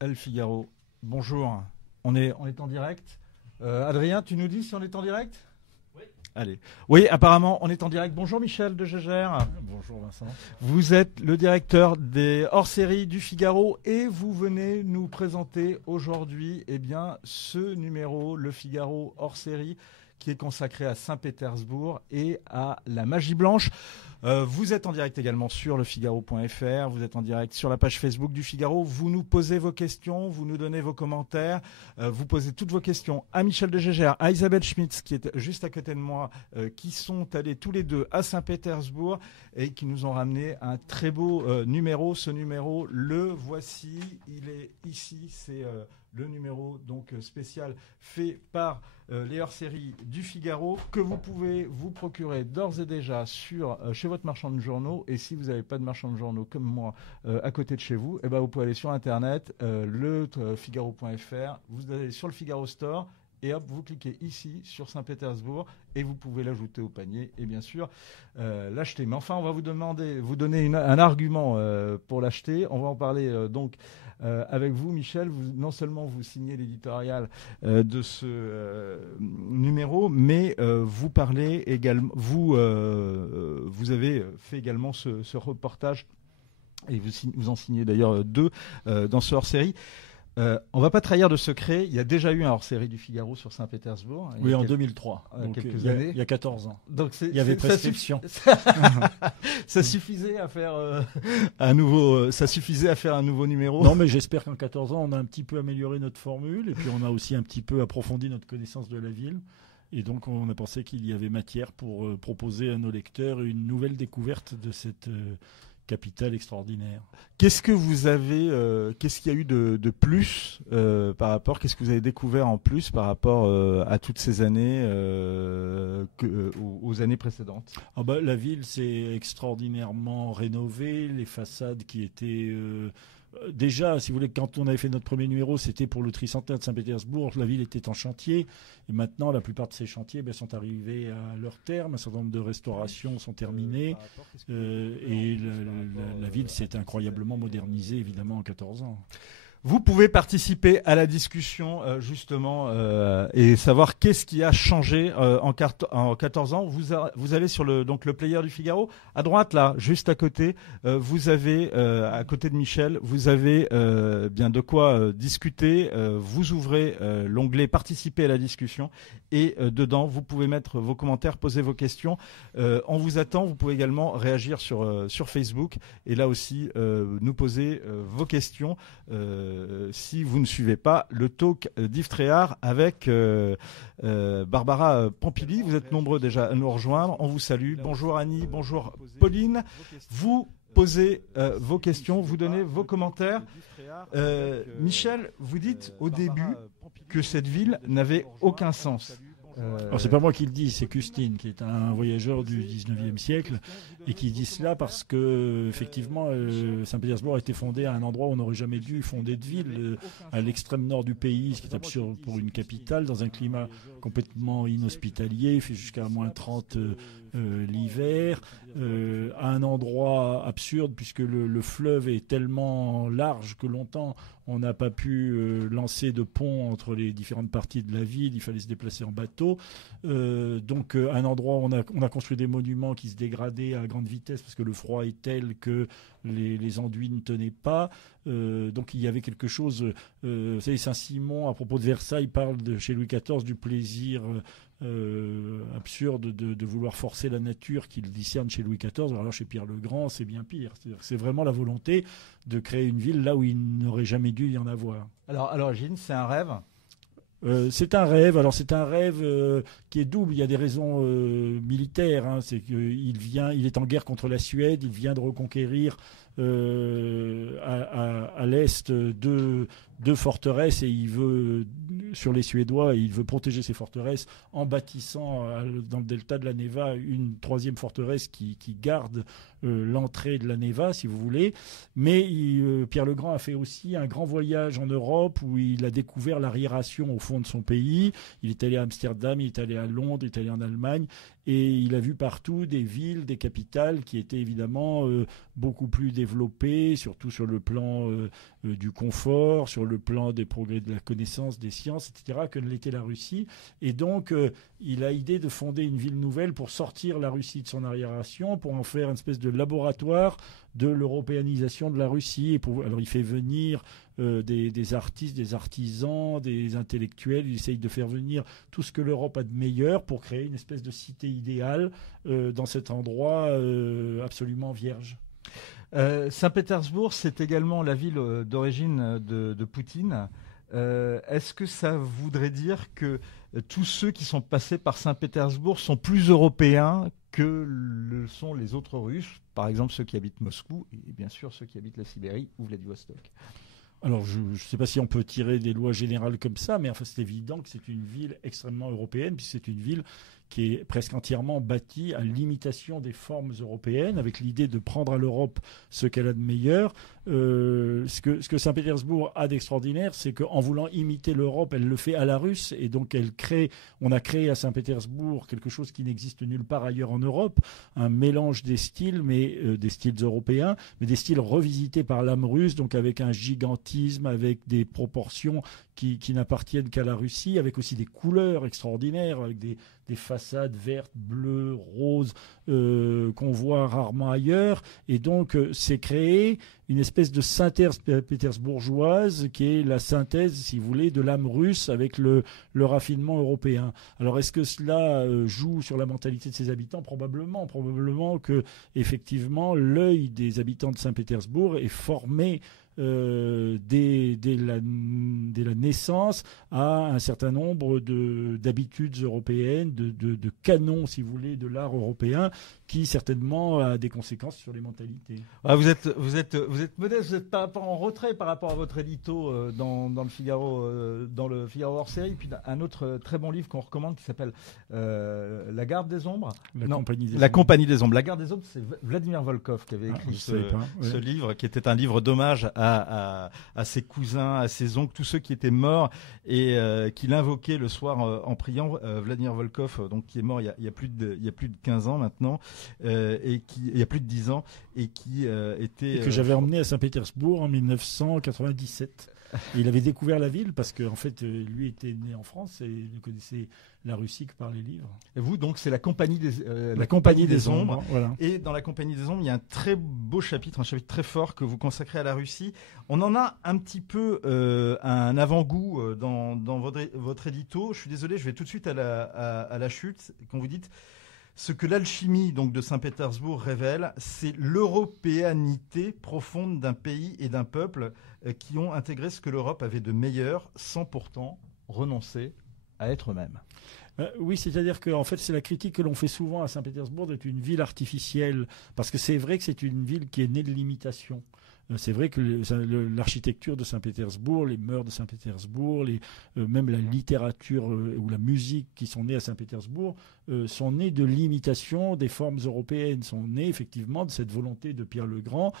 El Figaro. Bonjour, on est en direct. Adrien, tu nous dis si on est en direct ? Oui. Allez. Oui, apparemment, on est en direct. Bonjour Michel de Gégère. Bonjour Vincent. Vous êtes le directeur des hors-séries du Figaro et vous venez nous présenter aujourd'hui ce numéro, le Figaro hors-série, qui est consacré à Saint-Pétersbourg et à la magie blanche. Vous êtes en direct également sur lefigaro.fr, vous êtes en direct sur la page Facebook du Figaro, vous nous posez vos questions, vous nous donnez vos commentaires, vous posez toutes vos questions à Michel de Gégère, à Isabelle Schmitz qui est juste à côté de moi, qui sont allés tous les deux à Saint-Pétersbourg et qui nous ont ramené un très beau numéro. Ce numéro, le voici, il est ici, c'est le numéro donc spécial fait par les hors-séries du Figaro que vous pouvez vous procurer d'ores et déjà chez votre marchand de journaux. Et si vous n'avez pas de marchand de journaux comme moi à côté de chez vous, vous pouvez aller sur internet, Figaro.fr, vous allez sur le Figaro Store et hop, vous cliquez ici sur Saint-Pétersbourg et vous pouvez l'ajouter au panier et bien sûr l'acheter. Mais enfin, on va vous donner un argument pour l'acheter. On va en parler avec vous, Michel. Non seulement vous signez l'éditorial de ce numéro, mais vous parlez également. Vous avez fait également ce reportage et vous en signez d'ailleurs deux dans ce hors-série. On va pas trahir de secret, il y a déjà eu un hors-série du Figaro sur Saint-Pétersbourg. Oui, en 2003, donc quelques années. Il y a 14 ans. Donc il y avait prescription. Ça suffisait à faire un nouveau numéro. Non, mais j'espère qu'en 14 ans, on a un petit peu amélioré notre formule et puis on a aussi un petit peu approfondi notre connaissance de la ville. Et donc, on a pensé qu'il y avait matière pour proposer à nos lecteurs une nouvelle découverte de cette capitale extraordinaire. Qu'est-ce qu'il y a eu de plus par rapport, qu'est-ce que vous avez découvert en plus par rapport à toutes ces années, aux années précédentes ? La ville s'est extraordinairement rénovée, les façades qui étaient... Déjà, si vous voulez, quand on avait fait notre premier numéro, c'était pour le tricentenaire de Saint-Pétersbourg, la ville était en chantier. Et maintenant, la plupart de ces chantiers sont arrivés à leur terme. Un certain nombre de restaurations sont terminées. Et la ville s'est incroyablement modernisée, évidemment, en 14 ans. Vous pouvez participer à la discussion justement et savoir qu'est-ce qui a changé en 14 ans. Vous allez sur le player du Figaro. À droite, là, juste à côté, vous avez, à côté de Michel, vous avez bien de quoi discuter. Vous ouvrez l'onglet « Participer à la discussion » et dedans, vous pouvez mettre vos commentaires, poser vos questions. On vous attend. Vous pouvez également réagir sur Facebook et là aussi nous poser vos questions. Si vous ne suivez pas le talk d'Yves Tréhard avec Barbara Pompili. Vous êtes nombreux déjà à nous rejoindre. On vous salue. Bonjour Annie, bonjour Pauline. Vous posez vos questions, vous donnez vos commentaires. Michel, vous dites au début que cette ville n'avait aucun sens. Alors c'est pas moi qui le dis, c'est Custine, qui est un voyageur du 19e siècle, et qui dit cela parce que, effectivement, Saint-Pétersbourg a été fondé à un endroit où on n'aurait jamais dû fonder de ville, à l'extrême nord du pays, ce qui est absurde pour une capitale, dans un climat complètement inhospitalier, il fait jusqu'à moins 30 l'hiver, à un endroit absurde puisque le fleuve est tellement large que longtemps on n'a pas pu lancer de pont entre les différentes parties de la ville, il fallait se déplacer en bateau. Donc un endroit où on a construit des monuments qui se dégradaient à grande vitesse parce que le froid est tel que les enduits ne tenaient pas. Donc il y avait quelque chose... vous savez, Saint-Simon, à propos de Versailles, parle chez Louis XIV du plaisir absurde de vouloir forcer la nature qu'il discerne chez Louis XIV. Alors chez Pierre le Grand, c'est bien pire. C'est vraiment la volonté de créer une ville là où il n'aurait jamais dû y en avoir. Alors à l'origine, c'est un rêve ? C'est un rêve. Alors c'est un rêve qui est double. Il y a des raisons militaires. C'est qu'il est en guerre contre la Suède. Il vient de reconquérir à l'est deux forteresses et il veut sur les Suédois et il veut protéger ces forteresses en bâtissant dans le delta de la Neva une troisième forteresse qui garde l'entrée de la Neva, si vous voulez. Mais Pierre le Grand a fait aussi un grand voyage en Europe où il a découvert l'aération au fond de son pays. Il est allé à Amsterdam, il est allé à Londres, il est allé en Allemagne et il a vu partout des villes, des capitales qui étaient évidemment beaucoup plus développées, surtout sur le plan du confort, sur le plan des progrès de la connaissance, des sciences, etc., que ne l'était la Russie. Et donc, il a idée de fonder une ville nouvelle pour sortir la Russie de son arriération, pour en faire une espèce de laboratoire de l'européanisation de la Russie. Alors, il fait venir des artistes, des artisans, des intellectuels. Il essaye de faire venir tout ce que l'Europe a de meilleur pour créer une espèce de cité idéale dans cet endroit absolument vierge. Saint-Pétersbourg, c'est également la ville d'origine de Poutine. Est-ce que ça voudrait dire que tous ceux qui sont passés par Saint-Pétersbourg sont plus européens que le sont les autres Russes, par exemple ceux qui habitent Moscou et bien sûr ceux qui habitent la Sibérie ou Vladivostok? Alors, je ne sais pas si on peut tirer des lois générales comme ça, mais enfin, c'est évident que c'est une ville extrêmement européenne, puis c'est une ville qui est presque entièrement bâtie à l'imitation des formes européennes, avec l'idée de prendre à l'Europe ce qu'elle a de meilleur. Ce que Saint-Pétersbourg a d'extraordinaire, c'est qu'en voulant imiter l'Europe, elle le fait à la russe, et donc on a créé à Saint-Pétersbourg quelque chose qui n'existe nulle part ailleurs en Europe, un mélange des styles, mais des styles européens, mais des styles revisités par l'âme russe, donc avec un gigantisme, avec des proportions qui n'appartiennent qu'à la Russie, avec aussi des couleurs extraordinaires, avec des façades vertes, bleues, roses, qu'on voit rarement ailleurs. Et donc, c'est créé une espèce de synthèse pétersbourgeoise qui est la synthèse, si vous voulez, de l'âme russe avec le raffinement européen. Alors, est-ce que cela joue sur la mentalité de ses habitants? Probablement que, effectivement, l'œil des habitants de Saint-Pétersbourg est formé dès la naissance à un certain nombre d'habitudes européennes, de canons, si vous voulez, de l'art européen, qui certainement a des conséquences sur les mentalités. Ah, vous êtes modeste, vous n'êtes pas en retrait par rapport à votre édito dans le Figaro hors série, puis un autre très bon livre qu'on recommande qui s'appelle La Garde des Ombres. La Compagnie des Ombres. La Garde des Ombres, c'est Vladimir Volkov qui avait écrit ce livre, qui était un livre d'hommage à ses cousins, à ses oncles, tous ceux qui étaient morts et qu'il invoquait le soir en priant. Vladimir Volkov, donc qui est mort il y a plus de 15 ans maintenant, et il y a plus de 10 ans, et qui était... Et que j'avais emmené à Saint-Pétersbourg en 1997. Et il avait découvert la ville parce qu'en fait, lui était né en France et il ne connaissait la Russie que par les livres. Et vous, donc, c'est la Compagnie des Ombres. Voilà. Et dans la Compagnie des Ombres, il y a un très beau chapitre, un chapitre très fort que vous consacrez à la Russie. On en a un petit peu un avant-goût dans votre édito. Je suis désolé, je vais tout de suite à la chute. Quand vous dites... Ce que l'alchimie donc de Saint-Pétersbourg révèle, c'est l'européanité profonde d'un pays et d'un peuple qui ont intégré ce que l'Europe avait de meilleur, sans pourtant renoncer à être eux-mêmes. Oui, c'est-à-dire que en fait, c'est la critique que l'on fait souvent à Saint-Pétersbourg d'être une ville artificielle, parce que c'est vrai que c'est une ville qui est née de l'imitation. C'est vrai que l'architecture de Saint-Pétersbourg, les mœurs de Saint-Pétersbourg, même la littérature ou la musique qui sont nées à Saint-Pétersbourg sont nées de l'imitation des formes européennes, sont nées effectivement de cette volonté de Pierre le Grand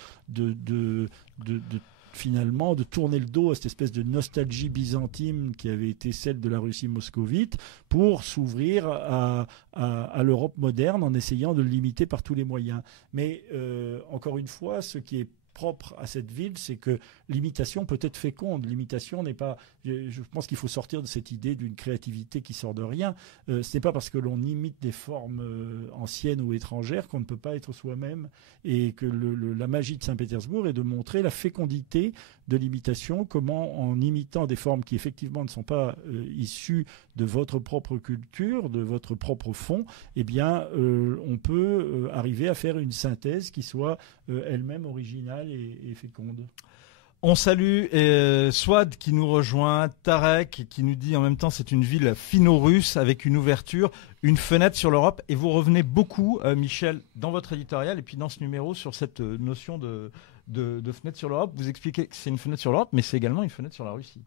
finalement de tourner le dos à cette espèce de nostalgie byzantine qui avait été celle de la Russie moscovite pour s'ouvrir à l'Europe moderne en essayant de l'imiter par tous les moyens. Mais encore une fois, ce qui est propre à cette ville, c'est que l'imitation peut être féconde. L'imitation n'est pas... Je pense qu'il faut sortir de cette idée d'une créativité qui sort de rien. Ce n'est pas parce que l'on imite des formes anciennes ou étrangères qu'on ne peut pas être soi-même, et que la magie de Saint-Pétersbourg est de montrer la fécondité de l'imitation, comment en imitant des formes qui effectivement ne sont pas issues de votre propre culture, de votre propre fond, eh bien, on peut arriver à faire une synthèse qui soit elle-même originale et féconde. On salue Swad qui nous rejoint, Tarek qui nous dit en même temps c'est une ville finno-russe avec une ouverture, une fenêtre sur l'Europe. Et vous revenez beaucoup, Michel, dans votre éditorial et puis dans ce numéro sur cette notion de fenêtre sur l'Europe. Vous expliquez que c'est une fenêtre sur l'Europe, mais c'est également une fenêtre sur la Russie.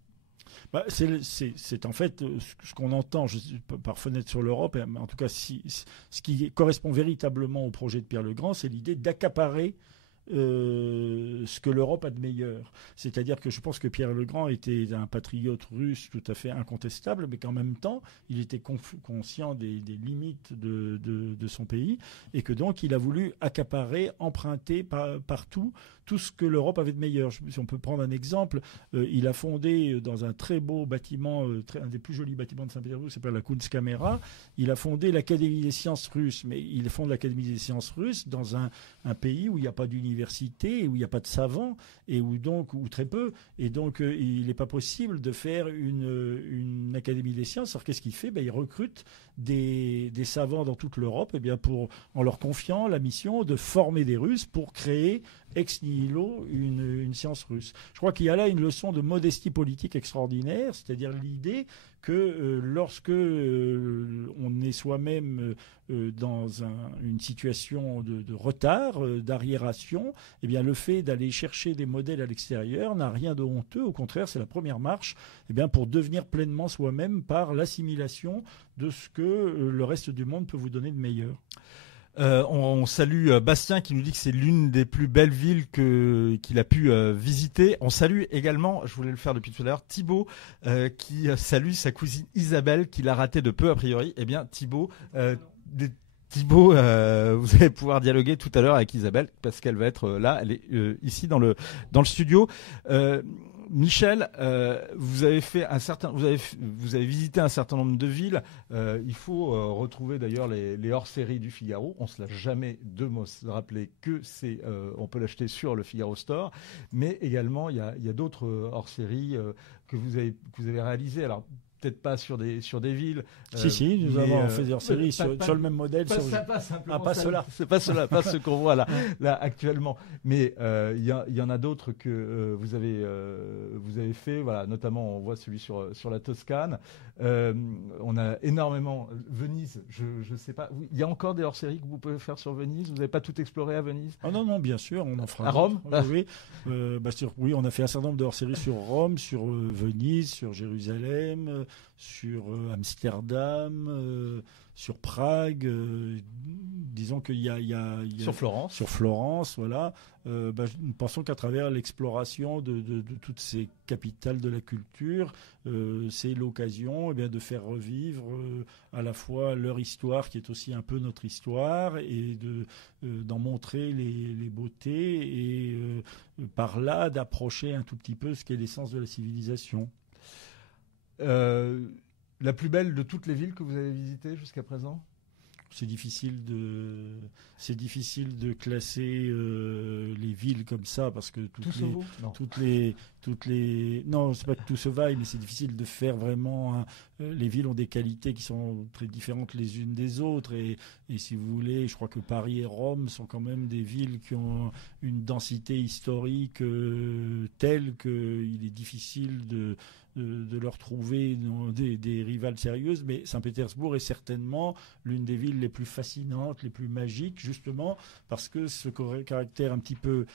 C'est en fait ce qu'on entend par fenêtre sur l'Europe, en tout cas ce qui correspond véritablement au projet de Pierre le Grand, c'est l'idée d'accaparer ce que l'Europe a de meilleur. C'est-à-dire que je pense que Pierre le Grand était un patriote russe tout à fait incontestable, mais qu'en même temps, il était conscient des limites de son pays, et que donc il a voulu accaparer, emprunter partout tout ce que l'Europe avait de meilleur. Si on peut prendre un exemple, il a fondé dans un très beau bâtiment, un des plus jolis bâtiments de Saint-Pétersbourg, qui s'appelle la Kunstkamera, il a fondé l'Académie des sciences russes. Mais il fonde l'Académie des sciences russes dans un pays où il n'y a pas d'université, où il n'y a pas de savants, et où très peu. Et donc, il n'est pas possible de faire une Académie des sciences. Alors, qu'est-ce qu'il fait? Il recrute des savants dans toute l'Europe, en leur confiant la mission de former des Russes pour créer ex nihilo une science russe. Je crois qu'il y a là une leçon de modestie politique extraordinaire, c'est-à-dire l'idée que lorsque on est soi-même dans une situation de retard, d'arriération, eh bien le fait d'aller chercher des modèles à l'extérieur n'a rien de honteux. Au contraire, c'est la première marche pour devenir pleinement soi-même par l'assimilation de ce que le reste du monde peut vous donner de meilleur. On salue Bastien qui nous dit que c'est l'une des plus belles villes qu'il a pu visiter. On salue également, je voulais le faire depuis tout à l'heure, Thibaut qui salue sa cousine Isabelle qui l'a ratée de peu a priori. Eh bien Thibaut, vous allez pouvoir dialoguer tout à l'heure avec Isabelle parce qu'elle va être là, elle est ici dans le studio. Michel, vous avez visité un certain nombre de villes. Il faut retrouver d'ailleurs les hors-séries du Figaro. On se lâche jamais de se rappeler que on peut l'acheter sur le Figaro Store, mais également il y a d'autres hors-séries que vous avez réalisées. Alors peut-être pas sur des villes. Si, nous avons fait des hors-séries sur le même modèle. Pas ceux-là. C'est pas ceux-là, pas ceux qu'on voit là actuellement. Mais il y en a d'autres que vous avez fait. Voilà, notamment on voit celui sur la Toscane. On a énormément Venise. Je sais pas. Il y a encore des hors-séries que vous pouvez faire sur Venise. Vous n'avez pas tout exploré à Venise? Ah non, bien sûr, on en fera. À Rome? Oui, on a fait un certain nombre de hors-séries sur Rome, sur Venise, sur Jérusalem, sur Amsterdam, sur Prague. Disons qu'il y a sur Florence. Sur Florence, voilà. Nous pensons qu'à travers l'exploration de toutes ces capitales de la culture, c'est l'occasion de faire revivre à la fois leur histoire, qui est aussi un peu notre histoire, et d'en montrer les beautés, et par là d'approcher un tout petit peu ce qu'est l'essence de la civilisation. La plus belle de toutes les villes que vous avez visitées jusqu'à présent? C'est difficile de classer les villes comme ça, parce que non, c'est pas que tout se vaille, mais c'est difficile de faire vraiment. Les villes ont des qualités qui sont très différentes les unes des autres, et si vous voulez, je crois que Paris et Rome sont quand même des villes qui ont une densité historique telle qu'il est difficile de leur trouver des rivales sérieuses, mais Saint-Pétersbourg est certainement l'une des villes les plus fascinantes, les plus magiques, justement parce que ce caractère un petit peu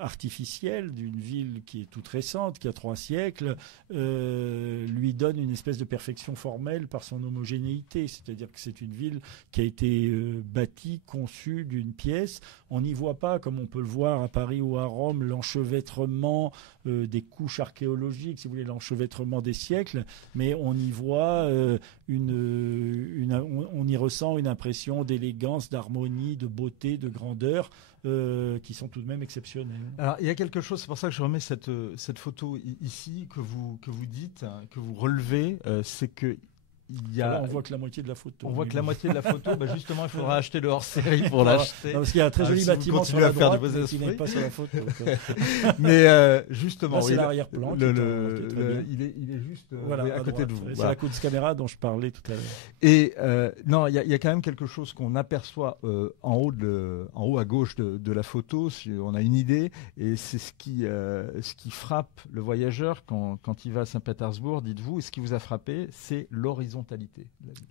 artificiel d'une ville qui est toute récente, qui a 3 siècles, lui donne une espèce de perfection formelle par son homogénéité. C'est-à-dire que c'est une ville qui a été bâtie, conçue d'une pièce. On n'y voit pas, comme on peut le voir à Paris ou à Rome, l'enchevêtrement des couches archéologiques, si vous voulez, l'enchevêtrement des siècles, mais on y voit on y ressent une impression d'élégance, d'harmonie, de beauté, de grandeur, qui sont tout de même exceptionnelles. Alors, il y a quelque chose, c'est pour ça que je remets cette photo ici, que vous dites, que vous relevez, c'est que on voit que la moitié de la photo. On voit que la moitié de la photo. Justement, il faudra acheter le hors-série pour l'acheter. Parce qu'il y a un très joli bâtiment sur la droite qui n'est pas sur la photo. Mais justement, là, c'est l'arrière-plan. Il est juste à côté de vous. C'est la Kunstkamera dont je parlais tout à l'heure. Et non, il y a quand même quelque chose qu'on aperçoit en haut à gauche de la photo. Si on a une idée, et c'est ce qui frappe le voyageur quand il va à Saint-Pétersbourg. Dites-vous, et ce qui vous a frappé, c'est l'horizontalité de la ville.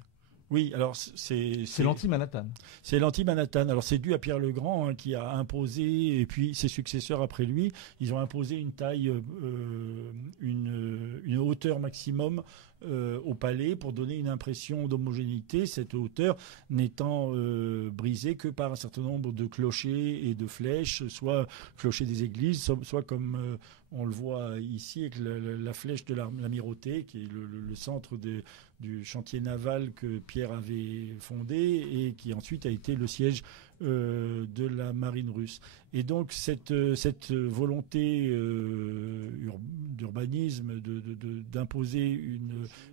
Oui, alors c'est l'anti-Manhattan. C'est l'anti-Manhattan. Alors c'est dû à Pierre le Grand qui a imposé, et puis ses successeurs après lui, ils ont imposé une taille, une hauteur maximum au palais pour donner une impression d'homogénéité, cette hauteur n'étant brisée que par un certain nombre de clochers et de flèches, soit clochers des églises, soit comme on le voit ici avec la flèche de l'Amirauté, qui est le centre du chantier naval que Pierre avait fondé et qui ensuite a été le siège de la marine russe. Et donc cette volonté d'urbanisme, d'imposer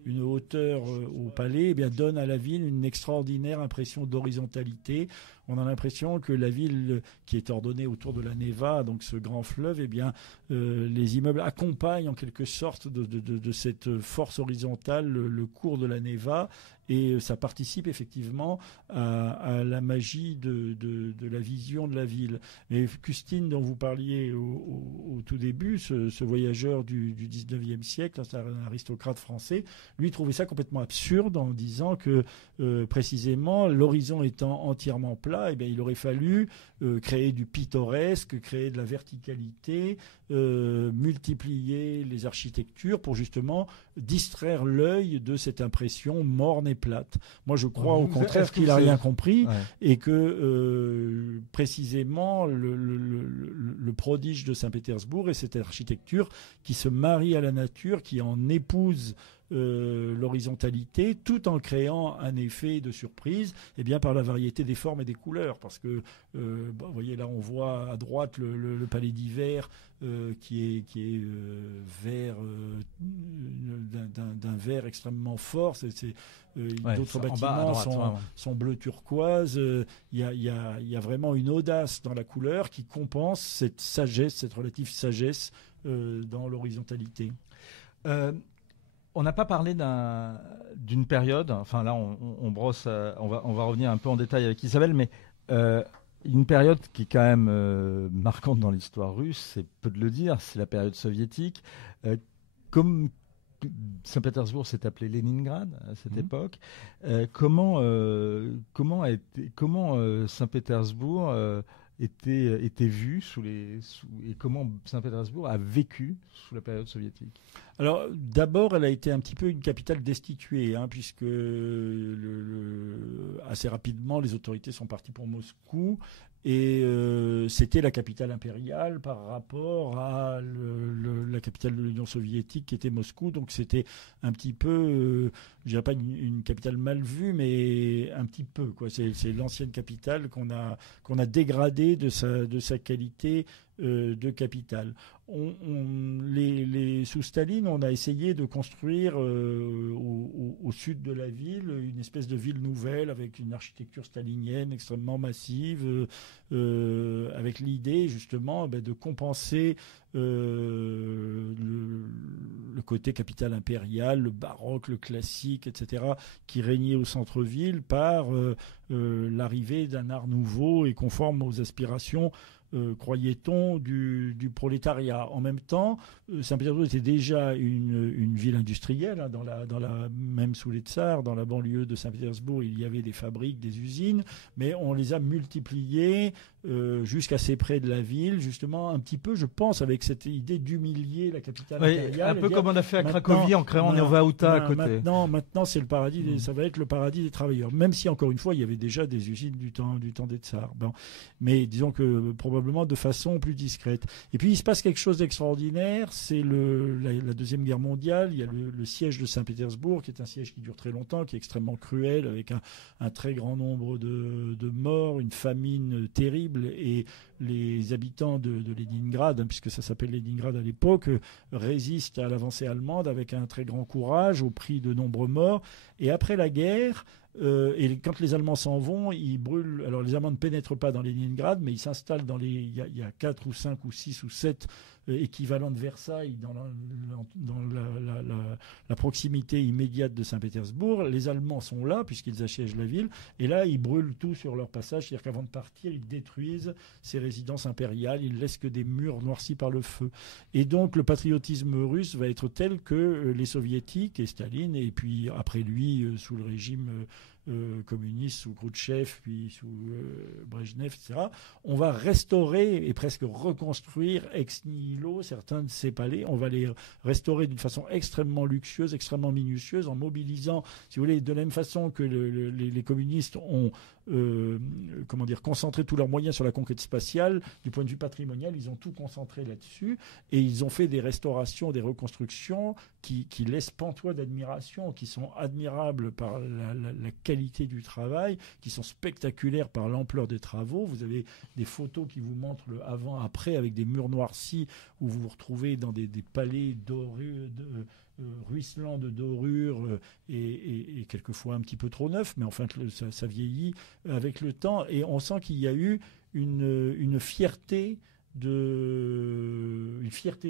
une hauteur au palais, eh bien, donne à la ville une extraordinaire impression d'horizontalité. On a l'impression que la ville qui est ordonnée autour de la Neva, donc ce grand fleuve, eh bien, les immeubles accompagnent en quelque sorte de cette force horizontale le cours de la Neva, et ça participe effectivement à la magie de la vision de la ville. Et Custine, dont vous parliez au tout début, ce voyageur du 19e siècle, c'est un aristocrate français, lui trouvait ça complètement absurde en disant que précisément l'horizon étant entièrement plat, eh bien, il aurait fallu créer du pittoresque, créer de la verticalité, multiplier les architectures pour justement distraire l'œil de cette impression morne et plate. Moi, je crois au contraire qu'il n'a rien compris, ouais, et que précisément le prodige de Saint-Pétersbourg est cette architecture qui se marie à la nature, qui en épouse l'horizontalité, tout en créant un effet de surprise, eh bien, par la variété des formes et des couleurs. Parce que, vous voyez, là, on voit à droite le palais d'hiver qui est vert, d'un vert extrêmement fort. D'autres bâtiments sont bleu turquoise. Il y a vraiment une audace dans la couleur qui compense cette sagesse, cette relative sagesse dans l'horizontalité. On n'a pas parlé d'une période, enfin là on brosse, on va revenir un peu en détail avec Isabelle, mais une période qui est quand même marquante dans l'histoire russe, c'est peu de le dire, c'est la période soviétique. Comme Saint-Pétersbourg s'est appelé Leningrad à cette époque, comment Saint-Pétersbourg était vu et comment Saint-Pétersbourg a vécu sous la période soviétique? Alors d'abord, elle a été un petit peu une capitale destituée, puisque assez rapidement les autorités sont parties pour Moscou. Et c'était la capitale impériale par rapport à la capitale de l'Union soviétique qui était Moscou. Donc c'était un petit peu, je dirais pas une capitale mal vue, mais un petit peu, quoi. C'est l'ancienne capitale qu'on a dégradée de sa qualité de capitale. Sous Staline, on a essayé de construire au sud de la ville une espèce de ville nouvelle avec une architecture stalinienne extrêmement massive, avec l'idée justement de compenser le côté capitale impériale, le baroque, le classique, etc., qui régnait au centre-ville par l'arrivée d'un art nouveau et conforme aux aspirations, croyait-on, du prolétariat. En même temps, Saint-Pétersbourg était déjà une ville industrielle, même sous les tsars, dans la banlieue de Saint-Pétersbourg, il y avait des fabriques, des usines, mais on les a multipliées jusqu'à assez près de la ville, justement, un petit peu, je pense, avec cette idée d'humilier la capitale impériale. Un peu comme on a fait à Cracovie en créant Nova Huta à côté. Maintenant, c'est le paradis, ça va être le paradis des travailleurs, même si, encore une fois, il y avait déjà des usines du temps des tsars. Bon. Mais disons que probablement de façon plus discrète. Et puis il se passe quelque chose d'extraordinaire, c'est la Deuxième Guerre mondiale, il y a le siège de Saint-Pétersbourg, qui est un siège qui dure très longtemps, qui est extrêmement cruel, avec un très grand nombre de morts, une famine terrible, et les habitants de Leningrad, puisque ça s'appelle Leningrad à l'époque, résistent à l'avancée allemande avec un très grand courage, au prix de nombreux morts. Et après la guerre, et quand les Allemands s'en vont, ils brûlent. Alors les Allemands ne pénètrent pas dans Leningrad, mais ils s'installent il y a 4 ou 5 ou 6 ou 7 équivalents de Versailles dans la proximité immédiate de Saint-Pétersbourg. Les Allemands sont là puisqu'ils assiègent la ville, et là ils brûlent tout sur leur passage, c'est-à-dire qu'avant de partir, ils détruisent ces résidences impériales, ils ne laissent que des murs noircis par le feu. Et donc le patriotisme russe va être tel que les Soviétiques et Staline, et puis après lui sous le régime communiste sous Khrouchtchev, puis sous Brejnev, etc. On va restaurer et presque reconstruire ex nihilo certains de ces palais. On va les restaurer d'une façon extrêmement luxueuse, extrêmement minutieuse, en mobilisant, si vous voulez, de la même façon que les communistes ont concentré tous leurs moyens sur la conquête spatiale. Du point de vue patrimonial, ils ont tout concentré là-dessus et ils ont fait des restaurations, des reconstructions qui laissent pantois d'admiration, qui sont admirables par la qualité du travail, qui sont spectaculaires par l'ampleur des travaux. Vous avez des photos qui vous montrent le avant-après avec des murs noircis où vous vous retrouvez dans des palais dorés, ruisselants de dorures et quelquefois un petit peu trop neufs, mais enfin ça vieillit avec le temps et on sent qu'il y a eu une fierté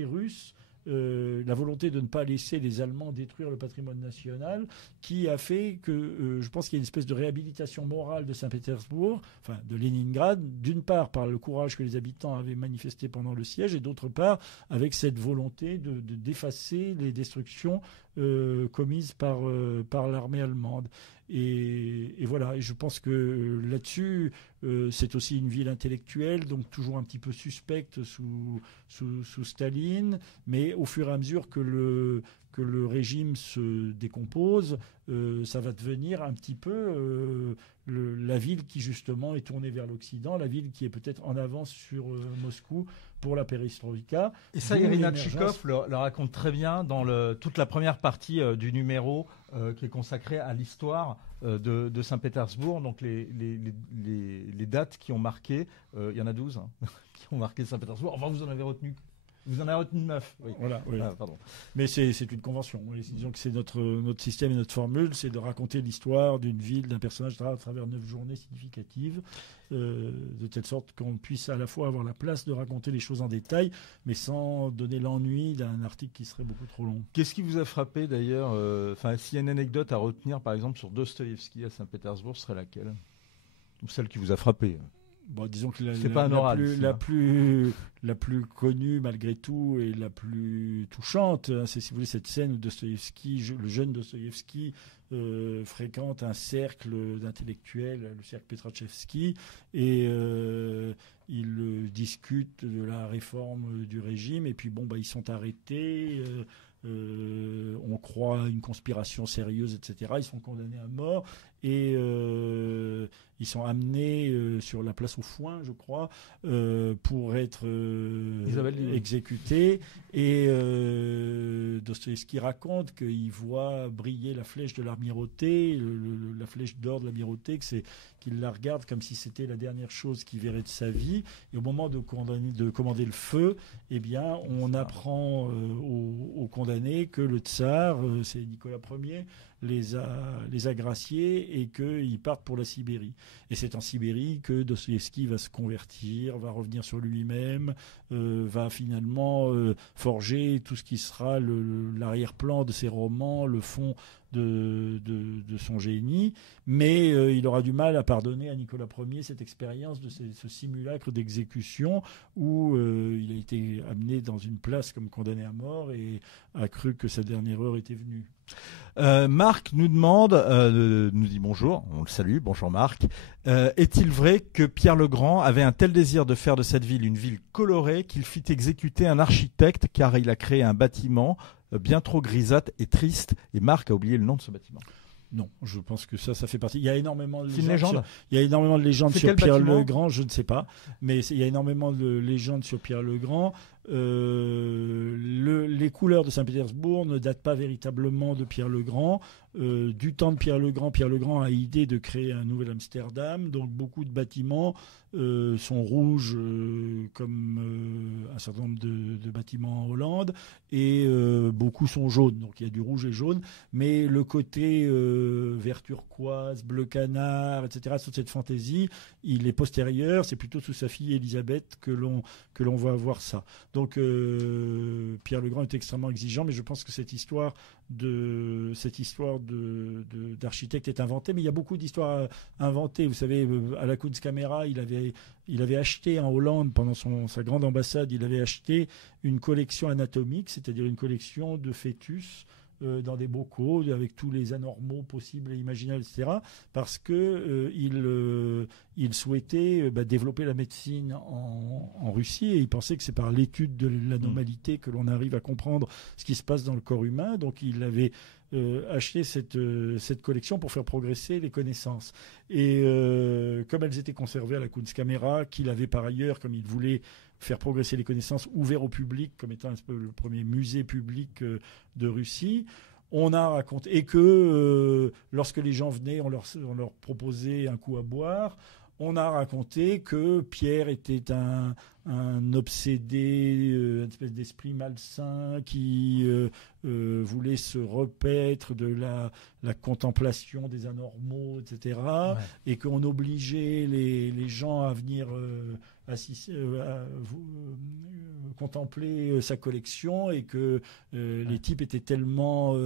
russe, la volonté de ne pas laisser les Allemands détruire le patrimoine national, qui a fait que je pense qu'il y a une espèce de réhabilitation morale de Saint-Pétersbourg, enfin de Leningrad, d'une part par le courage que les habitants avaient manifesté pendant le siège, et d'autre part avec cette volonté d'effacer les destructions commises par l'armée allemande. Et voilà, et je pense que là-dessus, c'est aussi une ville intellectuelle, donc toujours un petit peu suspecte sous Staline, mais au fur et à mesure que le régime se décompose, ça va devenir un petit peu la ville qui justement est tournée vers l'Occident, la ville qui est peut-être en avance sur Moscou pour la perestroïka. Et ça, Irina Tchikov le raconte très bien dans toute la première partie du numéro qui est consacré à l'histoire de Saint-Pétersbourg. Donc les dates qui ont marqué, il y en a 12 qui ont marqué Saint-Pétersbourg. Enfin, vous en avez retenu 9. Oui. Voilà, oui. Pardon. Mais c'est une convention. Disons que c'est notre système et notre formule, c'est de raconter l'histoire d'une ville, d'un personnage à travers 9 journées significatives, de telle sorte qu'on puisse à la fois avoir la place de raconter les choses en détail, mais sans donner l'ennui d'un article qui serait beaucoup trop long. Qu'est-ce qui vous a frappé d'ailleurs s'il y a une anecdote à retenir, par exemple, sur Dostoïevski à Saint-Pétersbourg, serait laquelle? Ou celle qui vous a frappé? Bon, disons que la plus connue malgré tout et la plus touchante, c'est, si vous voulez, cette scène où le jeune Dostoïevski fréquente un cercle d'intellectuels, le cercle Petrachevski, et ils discutent de la réforme du régime, et puis ils sont arrêtés. On croit à une conspiration sérieuse, etc. Ils sont condamnés à mort et ils sont amenés sur la place au Foin, je crois, pour être exécutés. Et Dostoïevski raconte qu'il voit briller la flèche de l'amirauté, la flèche d'or de l'amirauté, qu'il la regarde comme si c'était la dernière chose qu'il verrait de sa vie. Et au moment de commander le feu, eh bien, on apprend aux condamnés que le tsar, c'est Nicolas Ier, les a graciés et qu'ils partent pour la Sibérie. Et c'est en Sibérie que Dostoïevski va se convertir, va revenir sur lui-même, va finalement forger tout ce qui sera l'arrière-plan de ses romans, le fond de son génie, mais il aura du mal à pardonner à Nicolas Ier cette expérience de ce simulacre d'exécution où il a été amené dans une place comme condamné à mort et a cru que sa dernière heure était venue. Marc nous nous dit bonjour, on le salue, bonjour Marc. Est-il vrai que Pierre le Grand avait un tel désir de faire de cette ville une ville colorée qu'il fit exécuter un architecte car il a créé un bâtiment bien trop grisâtre et triste, et Marc a oublié le nom de ce bâtiment? Non, je pense que ça fait partie. Il y a énormément de légendes sur Pierre le Grand, je ne sais pas, mais il y a énormément de légendes sur Pierre le Grand. Les couleurs de Saint-Pétersbourg ne datent pas véritablement de Pierre le Grand. Du temps de Pierre le Grand a idée de créer un nouvel Amsterdam, donc beaucoup de bâtiments sont rouges comme un certain nombre de bâtiments en Hollande, et beaucoup sont jaunes, donc il y a du rouge et jaune, mais le côté vert turquoise, bleu canard, etc., toute cette fantaisie, il est postérieur, c'est plutôt sous sa fille Élisabeth que l'on va avoir ça. Donc Pierre le Grand est extrêmement exigeant, mais je pense que cette histoire d'architecte est inventée, mais il y a beaucoup d'histoires inventées. Vous savez, à la Kunstkamera, il avait acheté en Hollande, pendant sa grande ambassade, il avait acheté une collection anatomique, c'est-à-dire une collection de fœtus dans des bocaux avec tous les anormaux possibles et imaginables, etc. Parce que il souhaitait développer la médecine en Russie et il pensait que c'est par l'étude de l'anomalité que l'on arrive à comprendre ce qui se passe dans le corps humain. Donc il avait acheté cette collection pour faire progresser les connaissances. Et comme elles étaient conservées à la Kunstkamera, qu'il avait par ailleurs, comme il voulait faire progresser les connaissances, ouvert au public, comme étant un peu le premier musée public de Russie, on a raconté, et que lorsque les gens venaient, on leur proposait un coup à boire. On a raconté que Pierre était un obsédé, une espèce d'esprit malsain qui voulait se repaître de la contemplation des anormaux, etc. Ouais. Et qu'on obligeait les gens à venir contempler sa collection et que les types étaient tellement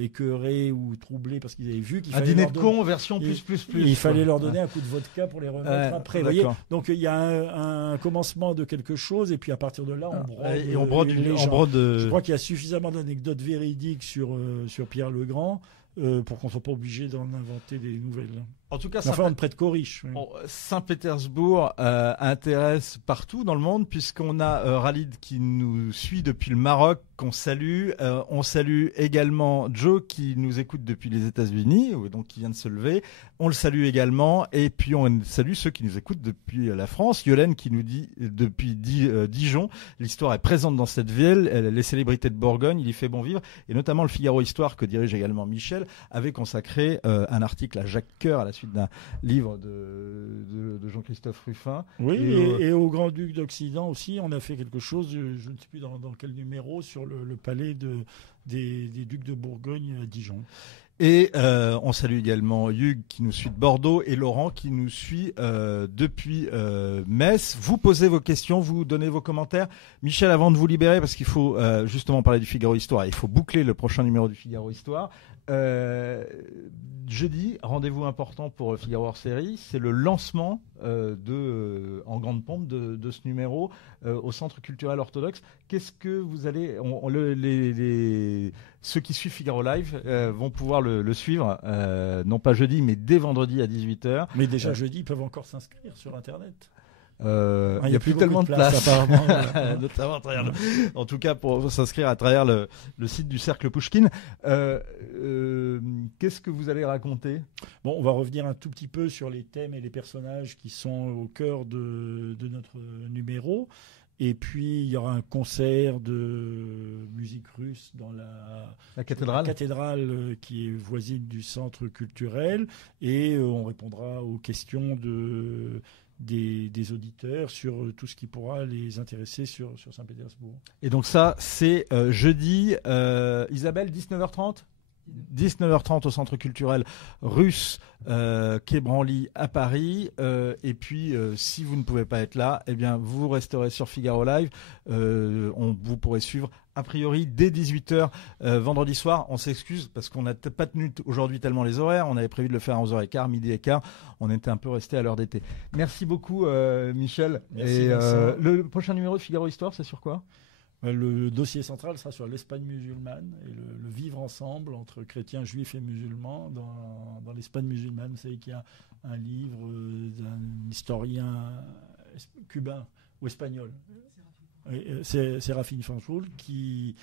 écœurés ou troublés parce qu'ils avaient vu qu'il fallait dîner de con version plus. Il fallait leur donner un coup de vodka pour les remettre après. Vous voyez, donc il y a un commencement de quelque chose et puis à partir de là on brode les gens. Je crois qu'il y a suffisamment d'anecdotes véridiques sur Pierre le Grand pour qu'on ne soit pas obligé d'en inventer des nouvelles. En tout cas, on ne prête qu'aux riches. Oui. Saint-Pétersbourg intéresse partout dans le monde, puisqu'on a Khalid qui nous suit depuis le Maroc, qu'on salue. On salue également Joe qui nous écoute depuis les États-Unis, donc qui vient de se lever. On le salue également. Et puis on salue ceux qui nous écoutent depuis la France. Yolène qui nous dit depuis Dijon. L'histoire est présente dans cette ville. Les célébrités de Bourgogne, il y fait bon vivre. Et notamment le Figaro Histoire que dirige également Michel avait consacré un article à Jacques Coeur à la suite d'un livre de Jean-Christophe Ruffin. Oui, et au Grand-Duc d'Occident aussi, on a fait quelque chose, je ne sais plus dans quel numéro, sur le palais des ducs de Bourgogne à Dijon. Et on salue également Hugues qui nous suit de Bordeaux et Laurent qui nous suit depuis Metz. Vous posez vos questions, vous donnez vos commentaires. Michel, avant de vous libérer, parce qu'il faut justement parler du Figaro Histoire, il faut boucler le prochain numéro du Figaro Histoire. Jeudi, rendez-vous important pour Figaro hors série, c'est le lancement en grande pompe de ce numéro au Centre culturel orthodoxe. Qu'est-ce que vous allez... ceux qui suivent Figaro Live vont pouvoir le suivre, non pas jeudi, mais dès vendredi à 18h. Mais déjà jeudi, ils peuvent encore s'inscrire sur Internet. Il n'y a plus tellement de place apparemment. Notamment à travers en tout cas pour s'inscrire à travers le site du Cercle Pouchkine. Qu'est-ce que vous allez raconter ? Bon, on va revenir un tout petit peu sur les thèmes et les personnages qui sont au cœur de notre numéro. Et puis, il y aura un concert de musique russe dans la cathédrale qui est voisine du centre culturel. Et on répondra aux questions des auditeurs sur tout ce qui pourra les intéresser sur Saint-Pétersbourg. Et donc ça, c'est jeudi, Isabelle, 19h30 ? 19h30 au Centre culturel russe Quai Branly à Paris. Et puis, si vous ne pouvez pas être là, eh bien, vous resterez sur Figaro Live. Vous pourrez suivre a priori dès 18h vendredi soir. On s'excuse parce qu'on n'a pas tenu aujourd'hui tellement les horaires. On avait prévu de le faire à 11h15, midi et quart. On était un peu resté à l'heure d'été. Merci beaucoup Michel. Merci, et le prochain numéro de Figaro Histoire, c'est sur quoi ? Le dossier central sera sur l'Espagne musulmane et le vivre ensemble entre chrétiens, juifs et musulmans dans l'Espagne musulmane. Vous savez qu'il y a un livre d'un historien cubain ou espagnol, Sérafine Fanchoul, qui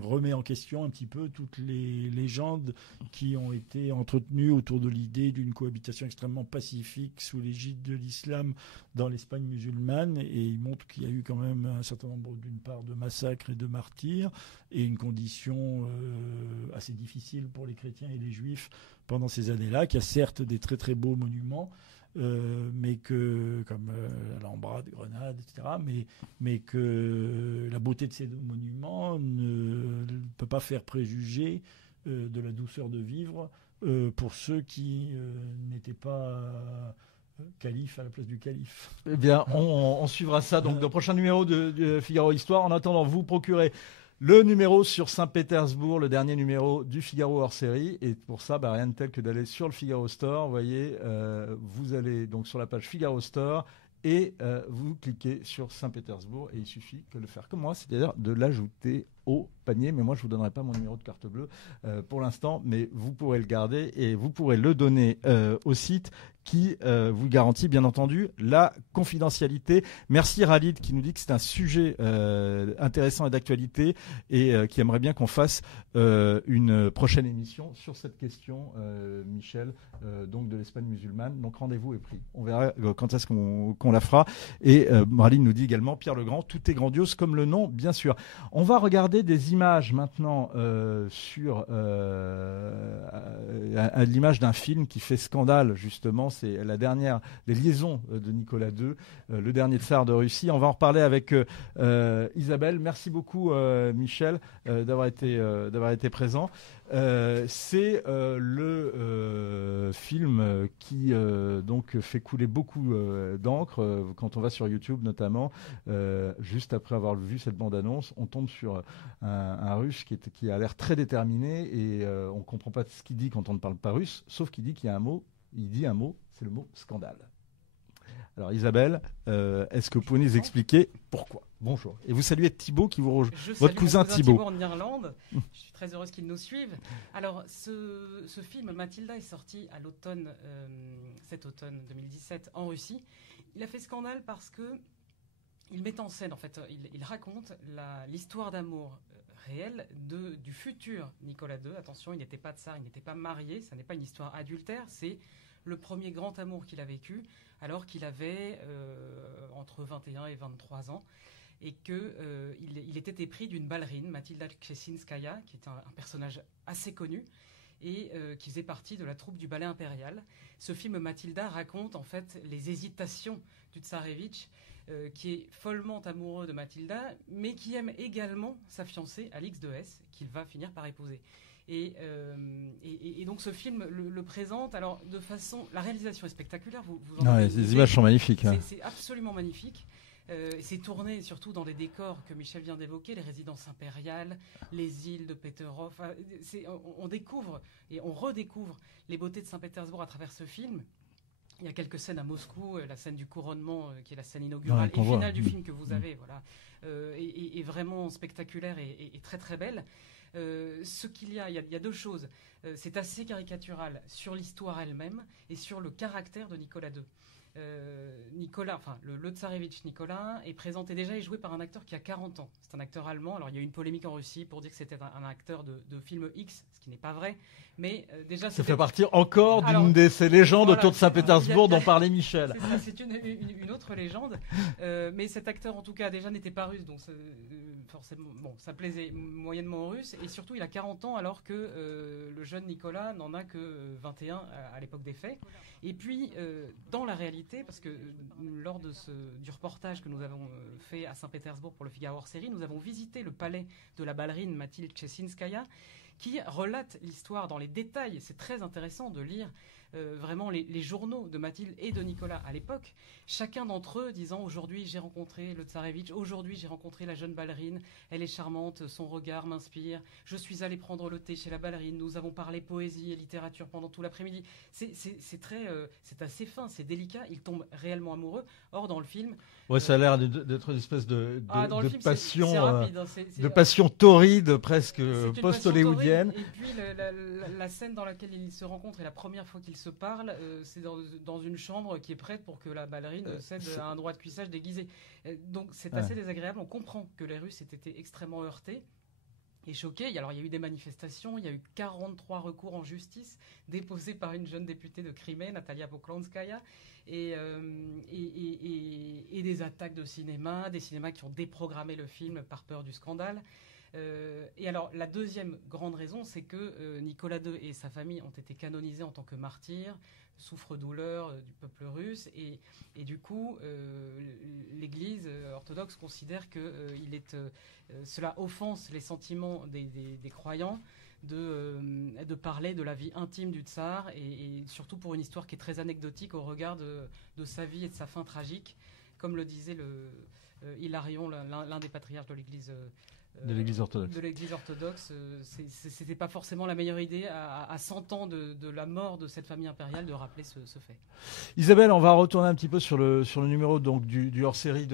remet en question un petit peu toutes les légendes qui ont été entretenues autour de l'idée d'une cohabitation extrêmement pacifique sous l'égide de l'islam dans l'Espagne musulmane. Et il montre qu'il y a eu quand même un certain nombre, d'une part, de massacres et de martyrs, et une condition assez difficile pour les chrétiens et les juifs pendant ces années-là, qu'il y a certes des très très beaux monuments, mais que, comme l'Alhambra de Grenade, etc., mais que la beauté de ces monuments ne peut pas faire préjuger de la douceur de vivre pour ceux qui n'étaient pas calife à la place du calife. Eh bien, on suivra ça donc dans le prochain numéro de Figaro Histoire. En attendant, vous procurez le numéro sur Saint-Pétersbourg, le dernier numéro du Figaro hors série. Et pour ça, rien de tel que d'aller sur le Figaro Store. Vous voyez, vous allez donc sur la page Figaro Store et vous cliquez sur Saint-Pétersbourg. Et il suffit que de le faire comme moi, c'est-à-dire de l'ajouter au panier, mais moi je vous donnerai pas mon numéro de carte bleue pour l'instant, mais vous pourrez le garder et vous pourrez le donner au site qui vous garantit bien entendu la confidentialité. Merci Ralid qui nous dit que c'est un sujet intéressant et d'actualité et qui aimerait bien qu'on fasse une prochaine émission sur cette question, Michel, donc de l'Espagne musulmane. Donc rendez-vous est pris. On verra quand est-ce qu'on la fera. Et Ralid nous dit également, Pierre le Grand, tout est grandiose comme le nom, bien sûr. On va regarder des images maintenant sur l'image d'un film qui fait scandale justement. C'est la dernière des liaisons de Nicolas II, le dernier tsar de Russie. On va en reparler avec Isabelle. Merci beaucoup Michel d'avoir été présent. C'est le film qui donc fait couler beaucoup d'encre quand on va sur YouTube notamment. Juste après avoir vu cette bande-annonce, on tombe sur un Russe qui a l'air très déterminé et on ne comprend pas ce qu'il dit quand on ne parle pas russe, sauf qu'il dit qu'il y a un mot. Il dit un mot, c'est le mot scandale. Alors Isabelle, est-ce que vous pouvez nous expliquer pourquoi? Bonjour. Et vous saluez Thibaut qui vous rejoint. Votre cousin Thibaut en Irlande. Je suis très heureuse qu'il nous suive. Alors ce film Mathilda est sorti à l'automne, cet automne 2017 en Russie. Il a fait scandale parce que il met en scène, en fait, il raconte l'histoire d'amour réelle du futur Nicolas II. Attention, il n'était pas tsar, il n'était pas marié, ça n'est pas une histoire adultère, c'est le premier grand amour qu'il a vécu alors qu'il avait entre 21 et 23 ans et qu'il était épris d'une ballerine, Mathilda Kschessinskaya, qui est un personnage assez connu et qui faisait partie de la troupe du ballet impérial. Ce film Mathilda raconte en fait les hésitations du tsarevitch qui est follement amoureux de Mathilda, mais qui aime également sa fiancée Alix de Hesse, qu'il va finir par épouser. Et donc ce film le présente. Alors de façon, la réalisation est spectaculaire. Les images sont magnifiques. C'est absolument magnifique. C'est tourné surtout dans les décors que Michel vient d'évoquer, les résidences impériales, les îles de Peterhof. On découvre et on redécouvre les beautés de Saint-Pétersbourg à travers ce film. Il y a quelques scènes à Moscou, la scène du couronnement, qui est la scène inaugurale et finale du film que vous avez, voilà, est vraiment spectaculaire et très très belle. Ce qu'il y a deux choses. C'est assez caricatural sur l'histoire elle-même et sur le caractère de Nicolas II. Nicolas, enfin le tsarevitch Nicolas est présenté déjà et joué par un acteur qui a 40 ans. C'est un acteur allemand. Alors il y a eu une polémique en Russie pour dire que c'était un acteur de film X, ce qui n'est pas vrai. Mais déjà ça fait partie encore d'une de ces légendes autour de Saint-Pétersbourg dont parlait Michel. C'est une autre légende. Mais cet acteur en tout cas déjà n'était pas russe, donc forcément bon, ça plaisait moyennement aux Russes. Et surtout il a 40 ans alors que le jeune Nicolas n'en a que 21 à l'époque des faits. Et puis dans la réalité, parce que lors du reportage que nous avons fait à Saint-Pétersbourg pour le Figaro hors série, nous avons visité le palais de la ballerine Mathilda Kschessinskaya, qui relate l'histoire dans les détails. C'est très intéressant de lire vraiment les journaux de Mathilde et de Nicolas à l'époque. Chacun d'entre eux disant « Aujourd'hui, j'ai rencontré le tsarevitch. Aujourd'hui, j'ai rencontré la jeune ballerine. Elle est charmante, son regard m'inspire. Je suis allé prendre le thé chez la ballerine. Nous avons parlé poésie et littérature pendant tout l'après-midi. » C'est assez fin, c'est délicat. Ils tombent réellement amoureux. Or, dans le film... Ouais, ça a l'air d'être une espèce de passion, c'est rapide, hein, de passion torride, presque post-hollywoodienne. Et puis la scène dans laquelle ils se rencontrent et la première fois qu'ils se parlent, c'est dans une chambre qui est prête pour que la ballerine cède à un droit de cuissage déguisé. Donc c'est assez désagréable. On comprend que les Russes aient été extrêmement heurtés et choqués. Alors il y a eu des manifestations, il y a eu 43 recours en justice déposés par une jeune députée de Crimée, Natalia Poklonskaya, et des attaques de cinéma, des cinémas qui ont déprogrammé le film par peur du scandale. Et alors, la deuxième grande raison, c'est que Nicolas II et sa famille ont été canonisés en tant que martyrs, souffre-douleur du peuple russe, et du coup, l'Église orthodoxe considère que cela offense les sentiments des croyants de parler de la vie intime du tsar, et surtout pour une histoire qui est très anecdotique au regard de sa vie et de sa fin tragique, comme le disait Hilarion, l'un des patriarches de l'Église de l'Église orthodoxe. De l'Église orthodoxe, c'était pas forcément la meilleure idée à 100 ans de la mort de cette famille impériale de rappeler ce fait. Isabelle, on va retourner un petit peu sur le numéro donc du hors-série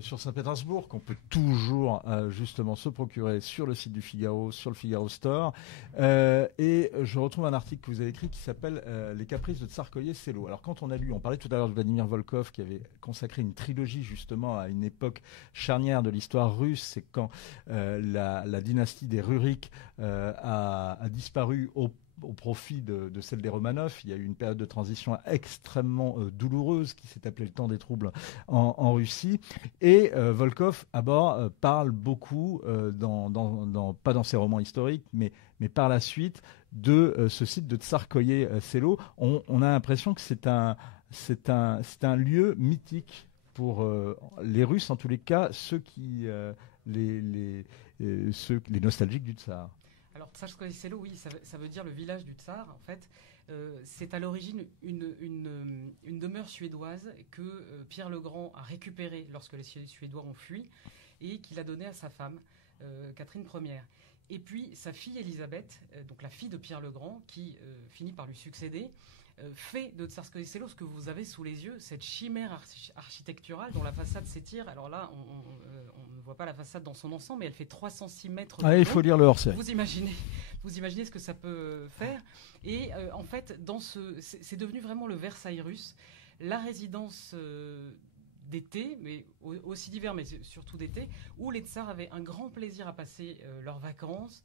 sur Saint-Pétersbourg qu'on peut toujours justement se procurer sur le site du Figaro, sur le Figaro Store. Et je retrouve un article que vous avez écrit qui s'appelle Les caprices de Tsarskoïe-Selo. Alors quand on parlait tout à l'heure de Vladimir Volkov qui avait consacré une trilogie justement à une époque charnière de l'histoire russe, c'est quand la dynastie des Rurik a disparu au profit de celle des Romanov. Il y a eu une période de transition extrêmement douloureuse qui s'est appelée le temps des troubles en Russie. Et Volkov, à bord, parle beaucoup, pas dans ses romans historiques, mais par la suite, de ce site de Tsarskoïe-Selo. On a l'impression que c'est un lieu mythique pour les Russes, en tous les cas, ceux qui... les nostalgiques du tsar. Alors Tsarskoïe-Selo, oui, ça veut dire le village du tsar. En fait, c'est à l'origine une demeure suédoise que Pierre le Grand a récupérée lorsque les Suédois ont fui et qu'il a donnée à sa femme, Catherine Ier. Et puis sa fille Élisabeth, donc la fille de Pierre le Grand, qui finit par lui succéder, fait de Tsarskoïe-Selo ce que vous avez sous les yeux, cette chimère architecturale dont la façade s'étire. Alors là, on ne voit pas la façade dans son ensemble, mais elle fait 306 mètres de long. Il faut lire le hors-série. Vous imaginez ce que ça peut faire. Et en fait, c'est devenu vraiment le Versailles russe, la résidence d'été, mais aussi d'hiver, mais surtout d'été, où les tsars avaient un grand plaisir à passer leurs vacances.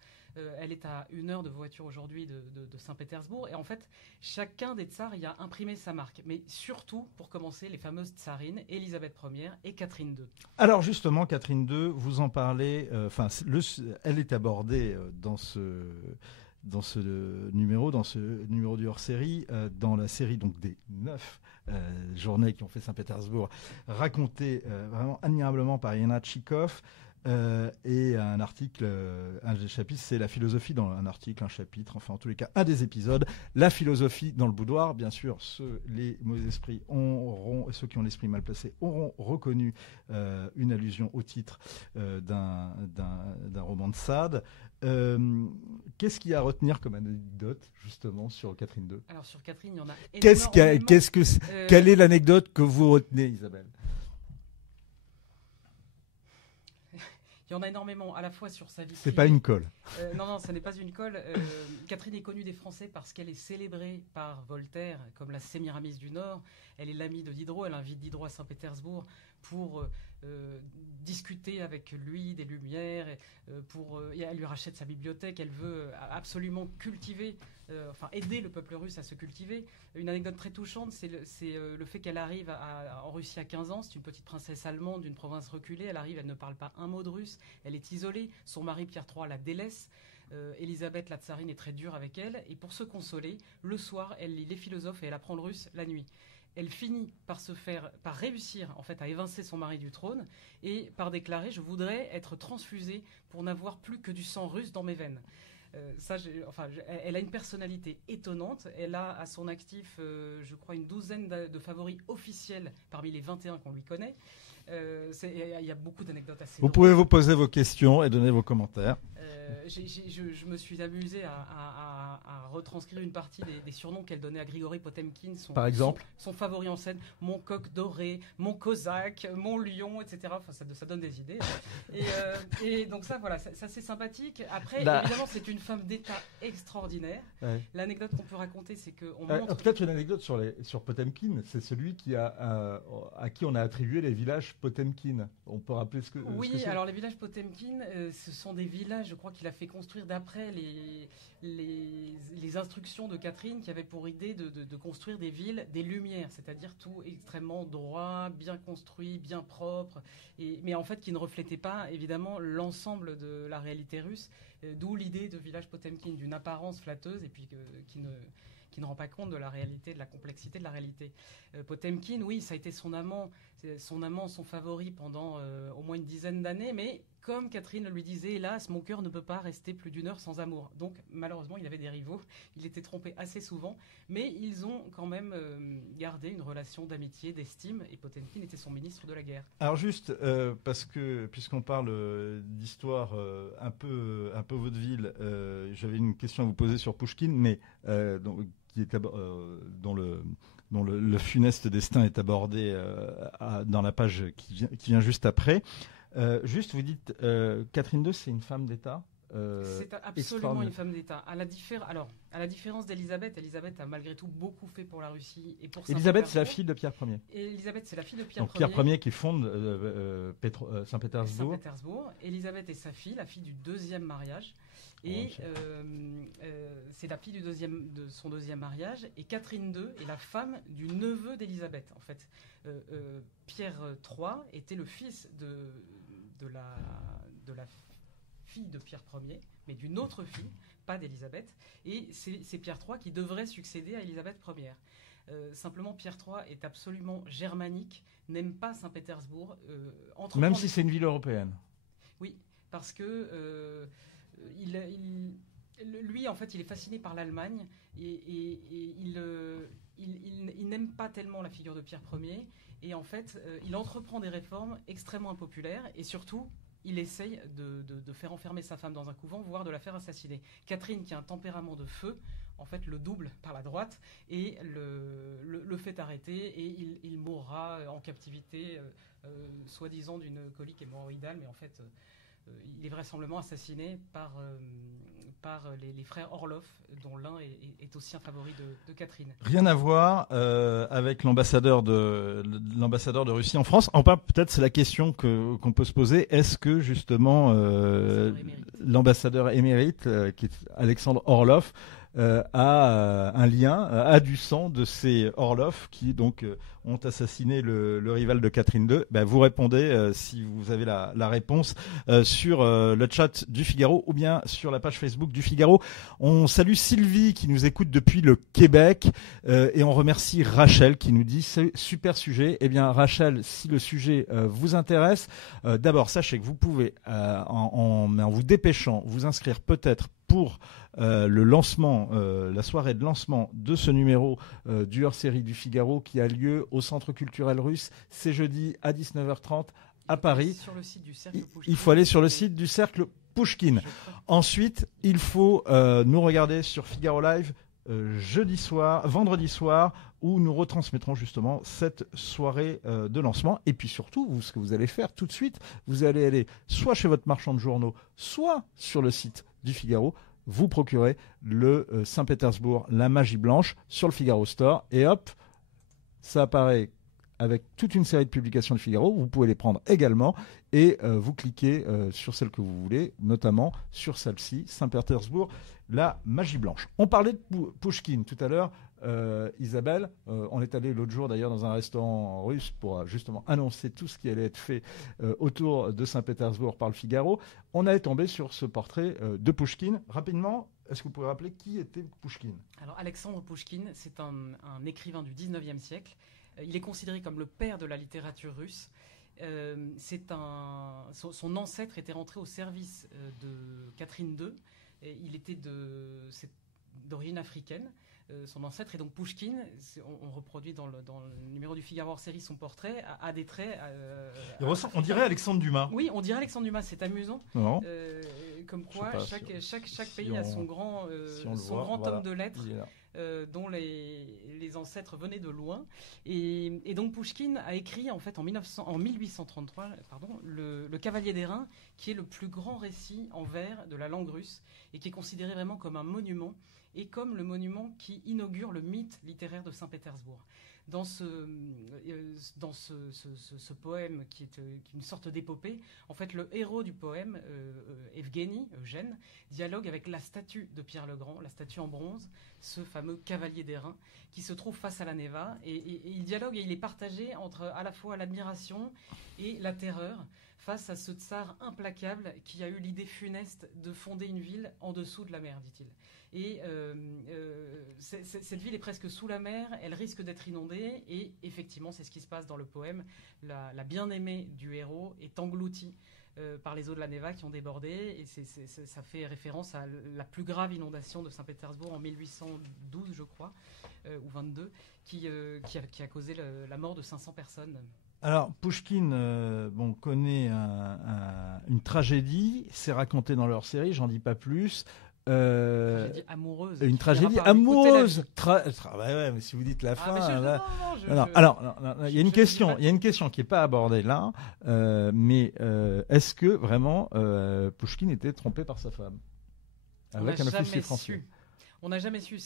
Elle est à 1 heure de voiture aujourd'hui de Saint-Pétersbourg. Et en fait, chacun des tsars y a imprimé sa marque. Mais surtout, pour commencer, les fameuses tsarines, Élisabeth Ier et Catherine II. Alors justement, Catherine II, vous en parlez, elle est abordée dans ce numéro du hors-série, dans la série donc des 9 journées qui ont fait Saint-Pétersbourg, racontée vraiment admirablement par Yana Tchikov. Et un article, un des chapitres, c'est la philosophie dans un article, un chapitre, enfin en tous les cas un des épisodes, la philosophie dans le boudoir. Bien sûr, les mauvais esprits ceux qui ont l'esprit mal placé auront reconnu une allusion au titre d'un roman de Sade. Qu'est-ce qu'il y a à retenir comme anecdote justement sur Catherine II? Alors sur Catherine, il y en a énormément. Quelle est l'anecdote que vous retenez, Isabelle? Il y en a énormément, à la fois sur sa vie. C'est pas une colle. Non, ce n'est pas une colle. Catherine est connue des Français parce qu'elle est célébrée par Voltaire comme la Sémiramis du Nord. Elle est l'amie de Diderot. Elle invite Diderot à Saint-Pétersbourg pour discuter avec lui des Lumières. Et elle lui rachète sa bibliothèque. Elle veut absolument aider le peuple russe à se cultiver. Une anecdote très touchante, c'est le fait qu'elle arrive en Russie à 15 ans. C'est une petite princesse allemande d'une province reculée. Elle arrive, elle ne parle pas un mot de russe. Elle est isolée. Son mari Pierre III la délaisse. Élisabeth, la tsarine, est très dure avec elle. Et pour se consoler, le soir, elle lit les philosophes et elle apprend le russe la nuit. Elle finit par réussir en fait à évincer son mari du trône et par déclarer « Je voudrais être transfusée pour n'avoir plus que du sang russe dans mes veines ». Elle a une personnalité étonnante. Elle a à son actif, je crois, une douzaine de favoris officiels parmi les 21 qu'on lui connaît. Il y a beaucoup d'anecdotes assez drôles. Vous pouvez vous poser vos questions et donner vos commentaires. Je me suis amusé à retranscrire une partie des surnoms qu'elle donnait à Grigory Potemkin, par exemple son favori en scène, mon coq doré, mon cosaque, mon lion, etc. Enfin, ça donne des idées. Et donc ça, voilà, ça c'est sympathique. Après, évidemment, c'est une femme d'État extraordinaire. Ouais. L'anecdote qu'on peut raconter, c'est qu'on montre... Peut-être une anecdote sur Potemkin. C'est celui à qui on a attribué les villages Potemkin. On peut rappeler ce que... Oui, ce que alors les villages Potemkin, ce sont des villages, je crois qu'il a fait construire d'après les instructions de Catherine qui avait pour idée de construire des villes, des lumières, c'est-à-dire tout extrêmement droit, bien construit, bien propre, mais en fait qui ne reflétait pas évidemment l'ensemble de la réalité russe, d'où l'idée de village Potemkin, d'une apparence flatteuse et puis qui ne rend pas compte de la réalité, de la complexité de la réalité. Potemkin, oui, ça a été son amant, son amant, son favori pendant au moins une dizaine d'années, mais comme Catherine lui disait, hélas, mon cœur ne peut pas rester plus d'une heure sans amour. Donc malheureusement, il avait des rivaux, il était trompé assez souvent, mais ils ont quand même gardé une relation d'amitié, d'estime, et Potemkin était son ministre de la guerre. Alors juste, parce que puisqu'on parle d'histoire un peu vaudeville, j'avais une question à vous poser sur Pouchkine, mais dont le funeste destin est abordé dans la page qui vient juste après. Juste, vous dites, Catherine II, c'est une femme d'État c'est absolument une femme d'État. À la différence d'Élisabeth, Élisabeth a malgré tout beaucoup fait pour la Russie et pour Élisabeth, c'est la fille de Pierre Ier. Élisabeth, c'est la fille de Pierre Donc, Pierre Ier qui fonde Saint-Pétersbourg. Élisabeth est sa fille, la fille du deuxième mariage. Et c'est la fille de son deuxième mariage. Et Catherine II est la femme du neveu d'Élisabeth. En fait, Pierre III était le fils de la fille de Pierre Ier, mais d'une autre fille, pas d'Élisabeth. Et c'est Pierre III qui devrait succéder à Élisabeth Ier. Simplement, Pierre III est absolument germanique, n'aime pas Saint-Pétersbourg. Même si c'est une ville européenne. Oui, parce que lui, en fait, il est fasciné par l'Allemagne et il n'aime pas tellement la figure de Pierre Ier. Et en fait, il entreprend des réformes extrêmement impopulaires et surtout, il essaye de faire enfermer sa femme dans un couvent, voire de la faire assassiner. Catherine, qui a un tempérament de feu, en fait, le double par la droite et le fait arrêter et il mourra en captivité, soi-disant d'une colique hémorroïdale, mais en fait, il est vraisemblablement assassiné par les frères Orlov, dont l'un est aussi un favori de Catherine. Rien à voir avec l'ambassadeur de Russie en France. Enfin, peut-être c'est la question qu'on peut se poser. Est-ce que justement l'ambassadeur émérite, qui est Alexandre Orlov, a un lien, a du sang de ces Orlov qui donc ont assassiné le rival de Catherine II? Vous répondez si vous avez la réponse sur le chat du Figaro ou bien sur la page Facebook du Figaro. On salue Sylvie qui nous écoute depuis le Québec et on remercie Rachel qui nous dit super sujet. Eh bien Rachel, si le sujet vous intéresse, d'abord sachez que vous pouvez en vous dépêchant vous inscrire peut-être pour le lancement, la soirée de lancement de ce numéro du hors-série du Figaro qui a lieu au Centre culturel russe. C'est jeudi à 19h30 à Paris. Sur le site du Cercle il faut aller sur le site du Cercle Pouchkine. Ensuite, il faut nous regarder sur Figaro Live vendredi soir, où nous retransmettrons justement cette soirée de lancement. Et puis surtout, ce que vous allez faire tout de suite, vous allez aller soit chez votre marchand de journaux, soit sur le site du Figaro, vous procurez le Saint-Pétersbourg, la magie blanche sur le Figaro Store. Et hop, ça apparaît avec toute une série de publications du Figaro. Vous pouvez les prendre également et vous cliquez sur celle que vous voulez, notamment sur celle-ci, Saint-Pétersbourg, la magie blanche. On parlait de Pouchkine tout à l'heure. Isabelle, on est allé l'autre jour d'ailleurs dans un restaurant russe pour justement annoncer tout ce qui allait être fait autour de Saint-Pétersbourg par le Figaro. On est tombé sur ce portrait de Pouchkine. Rapidement, est-ce que vous pouvez rappeler qui était Pouchkine? Alors Alexandre Pouchkine, c'est un écrivain du 19e siècle. Il est considéré comme le père de la littérature russe. Son ancêtre était rentré au service de Catherine II. Il était d'origine africaine. Son ancêtre, et donc Pouchkine, on reproduit dans le numéro du Figaro hors série son portrait, a des traits. On dirait Alexandre Dumas. Oui, on dirait Alexandre Dumas, c'est amusant. Comme quoi, chaque pays a son grand homme de lettres. Dont les ancêtres venaient de loin. Et donc Pouchkine a écrit en fait en 1833 le Cavalier d'airain, qui est le plus grand récit en vers de la langue russe et qui est considéré vraiment comme un monument et comme le monument qui inaugure le mythe littéraire de Saint-Pétersbourg. Dans ce poème qui est une sorte d'épopée, en fait, le héros du poème, Eugène, dialogue avec la statue de Pierre le Grand, la statue en bronze, ce fameux cavalier d'airain, qui se trouve face à la Neva. Et il dialogue et il est partagé entre à la fois l'admiration et la terreur face à ce tsar implacable qui a eu l'idée funeste de fonder une ville en dessous de la mer, dit-il. Et cette ville est presque sous la mer, elle risque d'être inondée, et effectivement, c'est ce qui se passe dans le poème. La bien-aimée du héros est engloutie par les eaux de la Neva qui ont débordé, et ça fait référence à la plus grave inondation de Saint-Pétersbourg en 1812, je crois, ou 22, qui a causé la mort de 500 personnes. Alors, Pouchkine connaît une tragédie, c'est raconté dans leur série, j'en dis pas plus. Tragédie amoureuse. Une tragédie amoureuse. Ouais, mais si vous dites la fin. Alors, il y a une question qui n'est pas abordée là, mais est-ce que vraiment Pouchkine était trompé par sa femme avec un officier français? On n'a jamais su.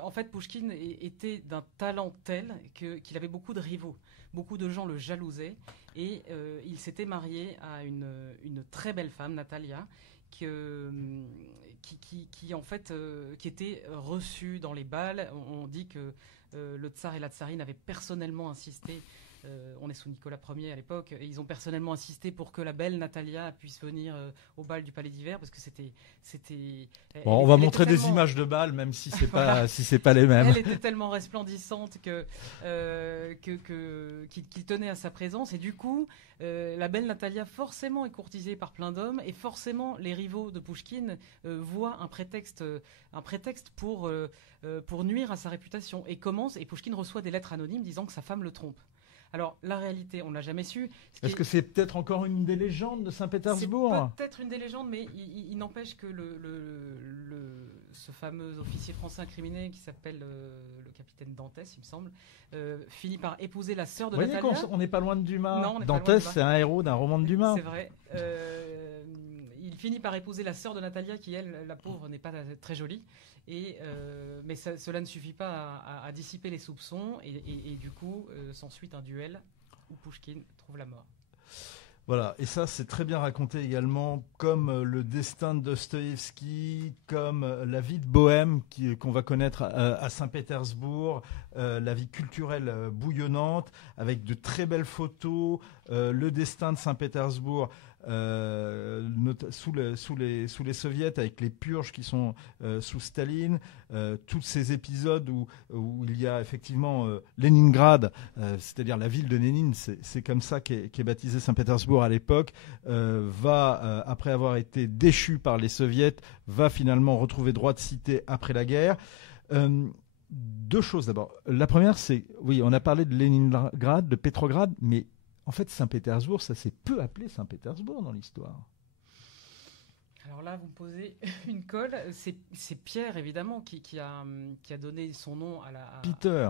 En fait, Pouchkine était d'un talent tel qu'il avait beaucoup de rivaux. Beaucoup de gens le jalousaient, et il s'était marié à une très belle femme, Natalia, qui était reçue dans les bals. On dit que le tsar et la tsarine avaient personnellement insisté. On est sous Nicolas Ier à l'époque, et ils ont personnellement insisté pour que la belle Natalia puisse venir au bal du Palais d'Hiver, parce que c'était. On va montrer des images de bal, même si c'est pas si c'est pas les mêmes. Elle était tellement resplendissante qu'il tenait à sa présence, et du coup, la belle Natalia forcément est courtisée par plein d'hommes, et forcément les rivaux de Pouchkine voient un prétexte pour nuire à sa réputation, et Pouchkine reçoit des lettres anonymes disant que sa femme le trompe. Alors, la réalité, on ne l'a jamais su. Est-ce que c'est peut-être encore une des légendes de Saint-Pétersbourg ? C'est peut-être une des légendes, mais il n'empêche que ce fameux officier français incriminé qui s'appelle le capitaine Dantès, il me semble, finit par épouser la sœur de Natalia. Vous voyez qu'on n'est pas loin de Dumas. Non, Dantès, c'est un héros d'un roman de Dumas. C'est vrai. Il finit par épouser la sœur de Natalia, qui, elle, la pauvre, n'est pas très jolie. Mais cela ne suffit pas à dissiper les soupçons, et du coup s'ensuit un duel où Pouchkine trouve la mort. Voilà, et ça c'est très bien raconté également, comme le destin de Dostoïevski, comme la vie de Bohème qu'on va connaître à Saint-Pétersbourg, la vie culturelle bouillonnante, avec de très belles photos, le destin de Saint-Pétersbourg. Sous les soviets, avec les purges qui sont sous Staline, tous ces épisodes où il y a effectivement Leningrad, c'est-à-dire la ville de Lénine, c'est comme ça qu'est baptisé Saint-Pétersbourg à l'époque, après avoir été déchu par les soviets, va finalement retrouver droit de cité après la guerre. Deux choses d'abord. La première, c'est, oui, on a parlé de Leningrad, de Pétrograd, mais en fait, Saint-Pétersbourg, ça s'est peu appelé Saint-Pétersbourg dans l'histoire. Alors là, vous me posez une colle. C'est Pierre, évidemment, qui a donné son nom à Peter.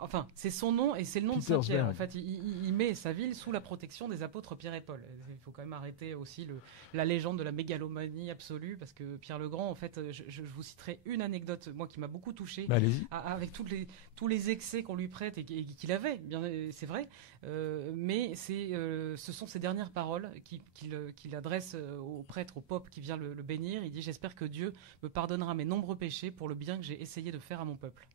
Enfin, c'est son nom et c'est le nom de Saint-Pierre. En fait, il met sa ville sous la protection des apôtres Pierre et Paul. Il faut quand même arrêter aussi la légende de la mégalomanie absolue, parce que Pierre le Grand, en fait, je vous citerai une anecdote, moi, qui m'a beaucoup touché, avec tous les excès qu'on lui prête et qu'il avait, bien, c'est vrai. Mais ce sont ses dernières paroles qu'il adresse au prêtre, au pope qui vient le bénir. Il dit: j'espère que Dieu me pardonnera mes nombreux péchés pour le bien que j'ai essayé de faire à mon peuple.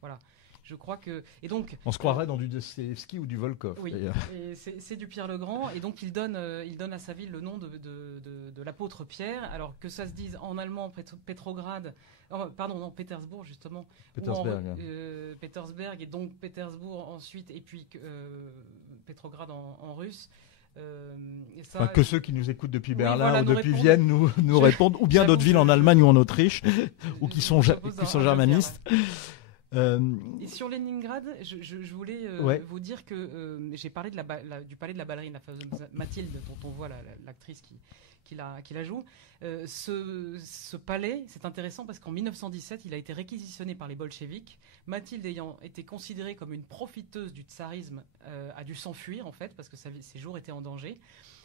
Voilà. Je crois que... Et donc, on se croirait dans du Dostoïevski ou du Volkov. Oui, et c'est du Pierre le Grand. Et donc, il donne à sa ville le nom de l'apôtre Pierre. Alors que ça se dise en allemand Pétrograd... pardon, non, Pétersbourg, justement. Pétersberg, et donc Pétersbourg ensuite, et puis Pétrograd en russe. Que ceux qui nous écoutent depuis Berlin ou depuis Vienne nous répondent, ou bien d'autres villes en Allemagne ou en Autriche, ou qui sont germanistes. Et sur Leningrad, je voulais vous dire que j'ai parlé du palais de la ballerine, la fameuse Mathilde, dont on voit l'actrice qui la joue. Ce palais, c'est intéressant parce qu'en 1917, il a été réquisitionné par les bolcheviks. Mathilde, ayant été considérée comme une profiteuse du tsarisme, a dû s'enfuir, en fait, parce que ses jours étaient en danger.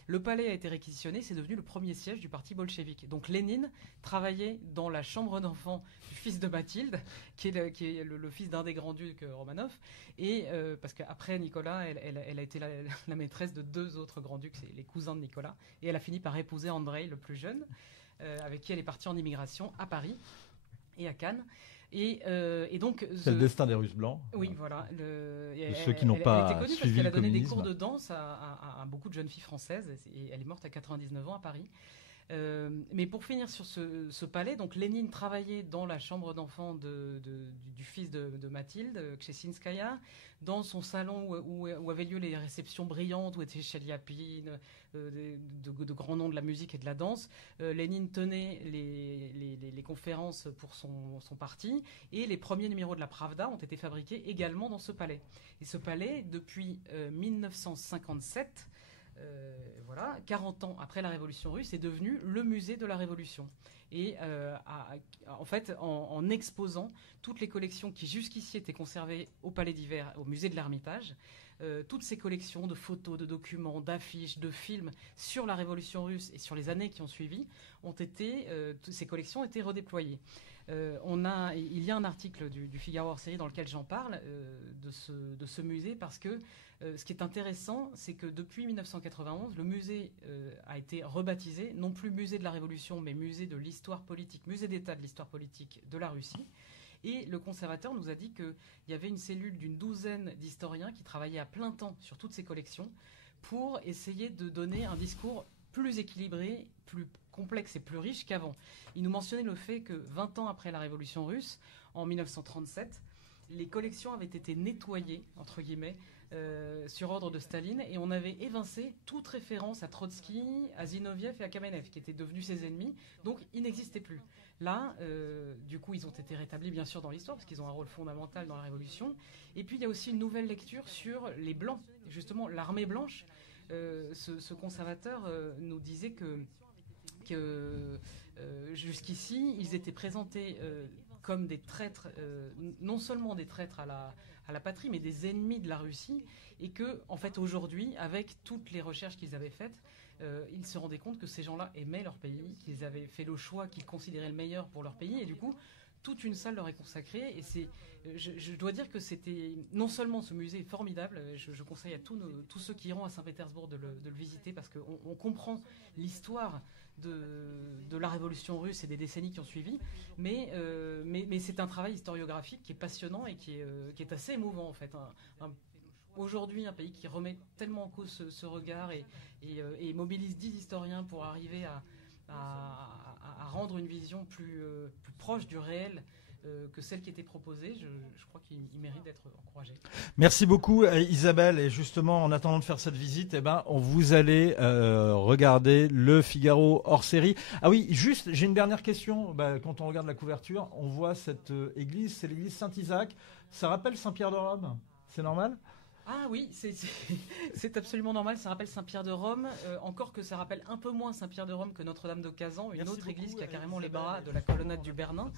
Le palais a été réquisitionné, c'est devenu le premier siège du parti bolchevique. Donc Lénine travaillait dans la chambre d'enfant du fils de Mathilde, qui est le fils d'un des grands-ducs Romanov, et parce qu'après Nicolas, elle a été la maîtresse de deux autres grands-ducs, c'est les cousins de Nicolas, et elle a fini par épouser Andrei, le plus jeune, avec qui elle est partie en immigration à Paris et à Cannes. Et donc, c'est le destin des Russes blancs. Oui, voilà. Ceux qui n'ont pas elle était connue suivi parce qu'elle le a donné des communisme. cours de danse à beaucoup de jeunes filles françaises. Et elle est morte à 99 ans à Paris. Mais pour finir sur ce palais, donc Lénine travaillait dans la chambre d'enfant du fils de Mathilde, Kshessinskaya, dans son salon où avaient lieu les réceptions brillantes, où étaient Chelyabine, de grands noms de la musique et de la danse. Lénine tenait les conférences pour son parti, et les premiers numéros de la Pravda ont été fabriqués également dans ce palais. Et ce palais, depuis 1957, voilà, 40 ans après la Révolution russe, est devenu le musée de la Révolution. Et en fait, en exposant toutes les collections qui jusqu'ici étaient conservées au Palais d'Hiver, au musée de l'Ermitage, toutes ces collections de photos, de documents, d'affiches, de films sur la Révolution russe et sur les années qui ont suivi, ces collections ont été redéployées. Il y a un article du Figaro hors série dans lequel j'en parle de ce musée, parce que ce qui est intéressant, c'est que depuis 1991, le musée a été rebaptisé, non plus musée de la Révolution, mais musée de l'histoire politique, musée d'État de l'histoire politique de la Russie. Et le conservateur nous a dit qu'il y avait une cellule d'une douzaine d'historiens qui travaillaient à plein temps sur toutes ces collections pour essayer de donner un discours plus équilibré, plus complexe et plus riche qu'avant. Il nous mentionnait le fait que 20 ans après la Révolution russe, en 1937, les collections avaient été nettoyées, entre guillemets, sur ordre de Staline, et on avait évincé toute référence à Trotsky, à Zinoviev et à Kamenev, qui étaient devenus ses ennemis, donc ils n'existaient plus. Là, du coup, ils ont été rétablis bien sûr dans l'histoire, parce qu'ils ont un rôle fondamental dans la Révolution. Et puis il y a aussi une nouvelle lecture sur les Blancs, justement l'armée blanche. Ce conservateur nous disait que jusqu'ici, ils étaient présentés comme des traîtres, non seulement des traîtres à la patrie, mais des ennemis de la Russie, et que, en fait, aujourd'hui, avec toutes les recherches qu'ils avaient faites, ils se rendaient compte que ces gens-là aimaient leur pays, qu'ils avaient fait le choix qu'ils considéraient le meilleur pour leur pays, et du coup, toute une salle leur est consacrée. Et je dois dire que c'était non seulement ce musée est formidable, je conseille à tous ceux qui iront à Saint-Pétersbourg de le visiter, parce qu'on comprend l'histoire de la Révolution russe et des décennies qui ont suivi, mais c'est un travail historiographique qui est passionnant et qui est assez émouvant en fait. Aujourd'hui, un pays qui remet tellement en cause ce regard et mobilise 10 historiens pour arriver à rendre une vision plus proche du réel que celle qui était proposée, je crois qu'il mérite d'être encouragé. Merci beaucoup Isabelle, et justement en attendant de faire cette visite, vous allez regarder le Figaro hors série. Ah oui, juste j'ai une dernière question. Quand on regarde la couverture, on voit cette église, c'est l'église Saint-Isaac. Ça rappelle Saint-Pierre de Rome, c'est normal ? Ah oui, c'est absolument normal, ça rappelle Saint-Pierre de Rome, encore que ça rappelle un peu moins Saint-Pierre de Rome que Notre-Dame de Kazan, une autre église qui a carrément les bras de la colonnade du Bernin.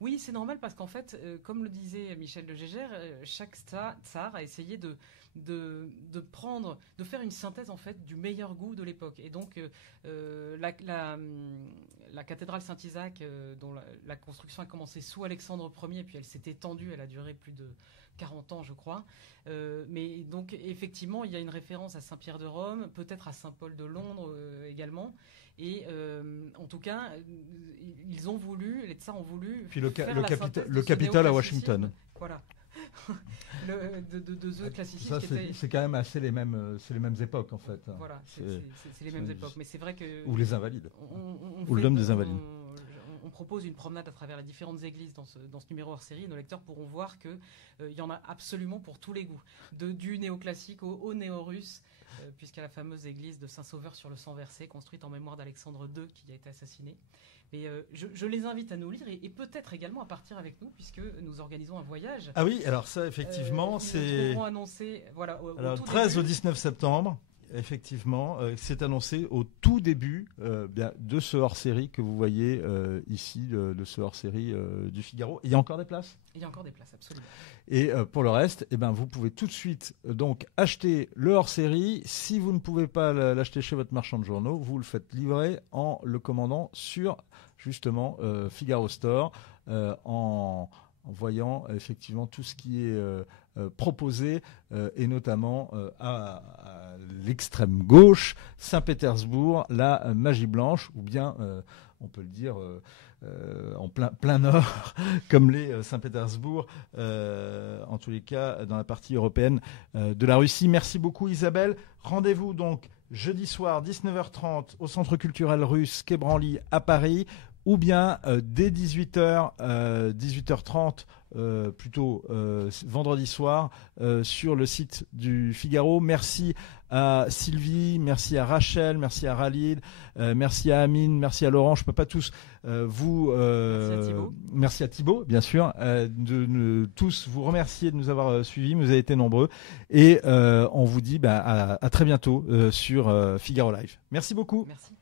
Oui, c'est normal parce qu'en fait, comme le disait Michel de Gégère, chaque tsar a essayé de faire une synthèse en fait du meilleur goût de l'époque. Et donc la cathédrale Saint-Isaac, dont la construction a commencé sous Alexandre Ier, puis elle s'est étendue, elle a duré plus de 40 ans, je crois. Mais donc, effectivement, il y a une référence à Saint-Pierre de Rome, peut-être à Saint-Paul de Londres également. Et en tout cas, les tsars ont voulu. Puis le Capitole Capitole à Washington. Voilà. The Classicisme. Ça, c'est quand même assez les mêmes époques en fait. Voilà, c'est les mêmes époques. Mais c'est vrai que. Ou les Invalides. Ou le Dôme des Invalides. On propose une promenade à travers les différentes églises dans ce numéro hors série. Nos lecteurs pourront voir qu'il y en a absolument pour tous les goûts, du néoclassique au néo-russe, puisqu'il y a la fameuse église de Saint-Sauveur sur le sang versé, construite en mémoire d'Alexandre II qui a été assassiné. Mais je les invite à nous lire et peut-être également à partir avec nous, puisque nous organisons un voyage. Ah oui, alors ça effectivement c'est. Nous annoncé, voilà, au 13 au 19 septembre. Effectivement, c'est annoncé au tout début de ce hors-série que vous voyez ici, de ce hors-série du Figaro. Il y a encore des places ? Il y a encore des places, absolument. Et pour le reste, vous pouvez tout de suite donc acheter le hors-série. Si vous ne pouvez pas l'acheter chez votre marchand de journaux, vous le faites livrer en le commandant sur justement Figaro Store en voyant effectivement tout ce qui est proposé et notamment à l'extrême gauche, Saint-Pétersbourg, la magie blanche, ou bien, on peut le dire, en plein nord, comme les Saint-Pétersbourg, en tous les cas dans la partie européenne de la Russie. Merci beaucoup Isabelle. Rendez-vous donc jeudi soir 19h30 au Centre culturel russe Quai Branly à Paris, ou bien dès 18h, 18h30 plutôt vendredi soir sur le site du Figaro. Merci à Sylvie, merci à Rachel, merci à Ralid, merci à Amine, merci à Laurent. Je peux pas tous merci à Thibaut, bien sûr, tous vous remercier de nous avoir suivis. Vous avez été nombreux et on vous dit à très bientôt sur Figaro Live. Merci beaucoup. Merci.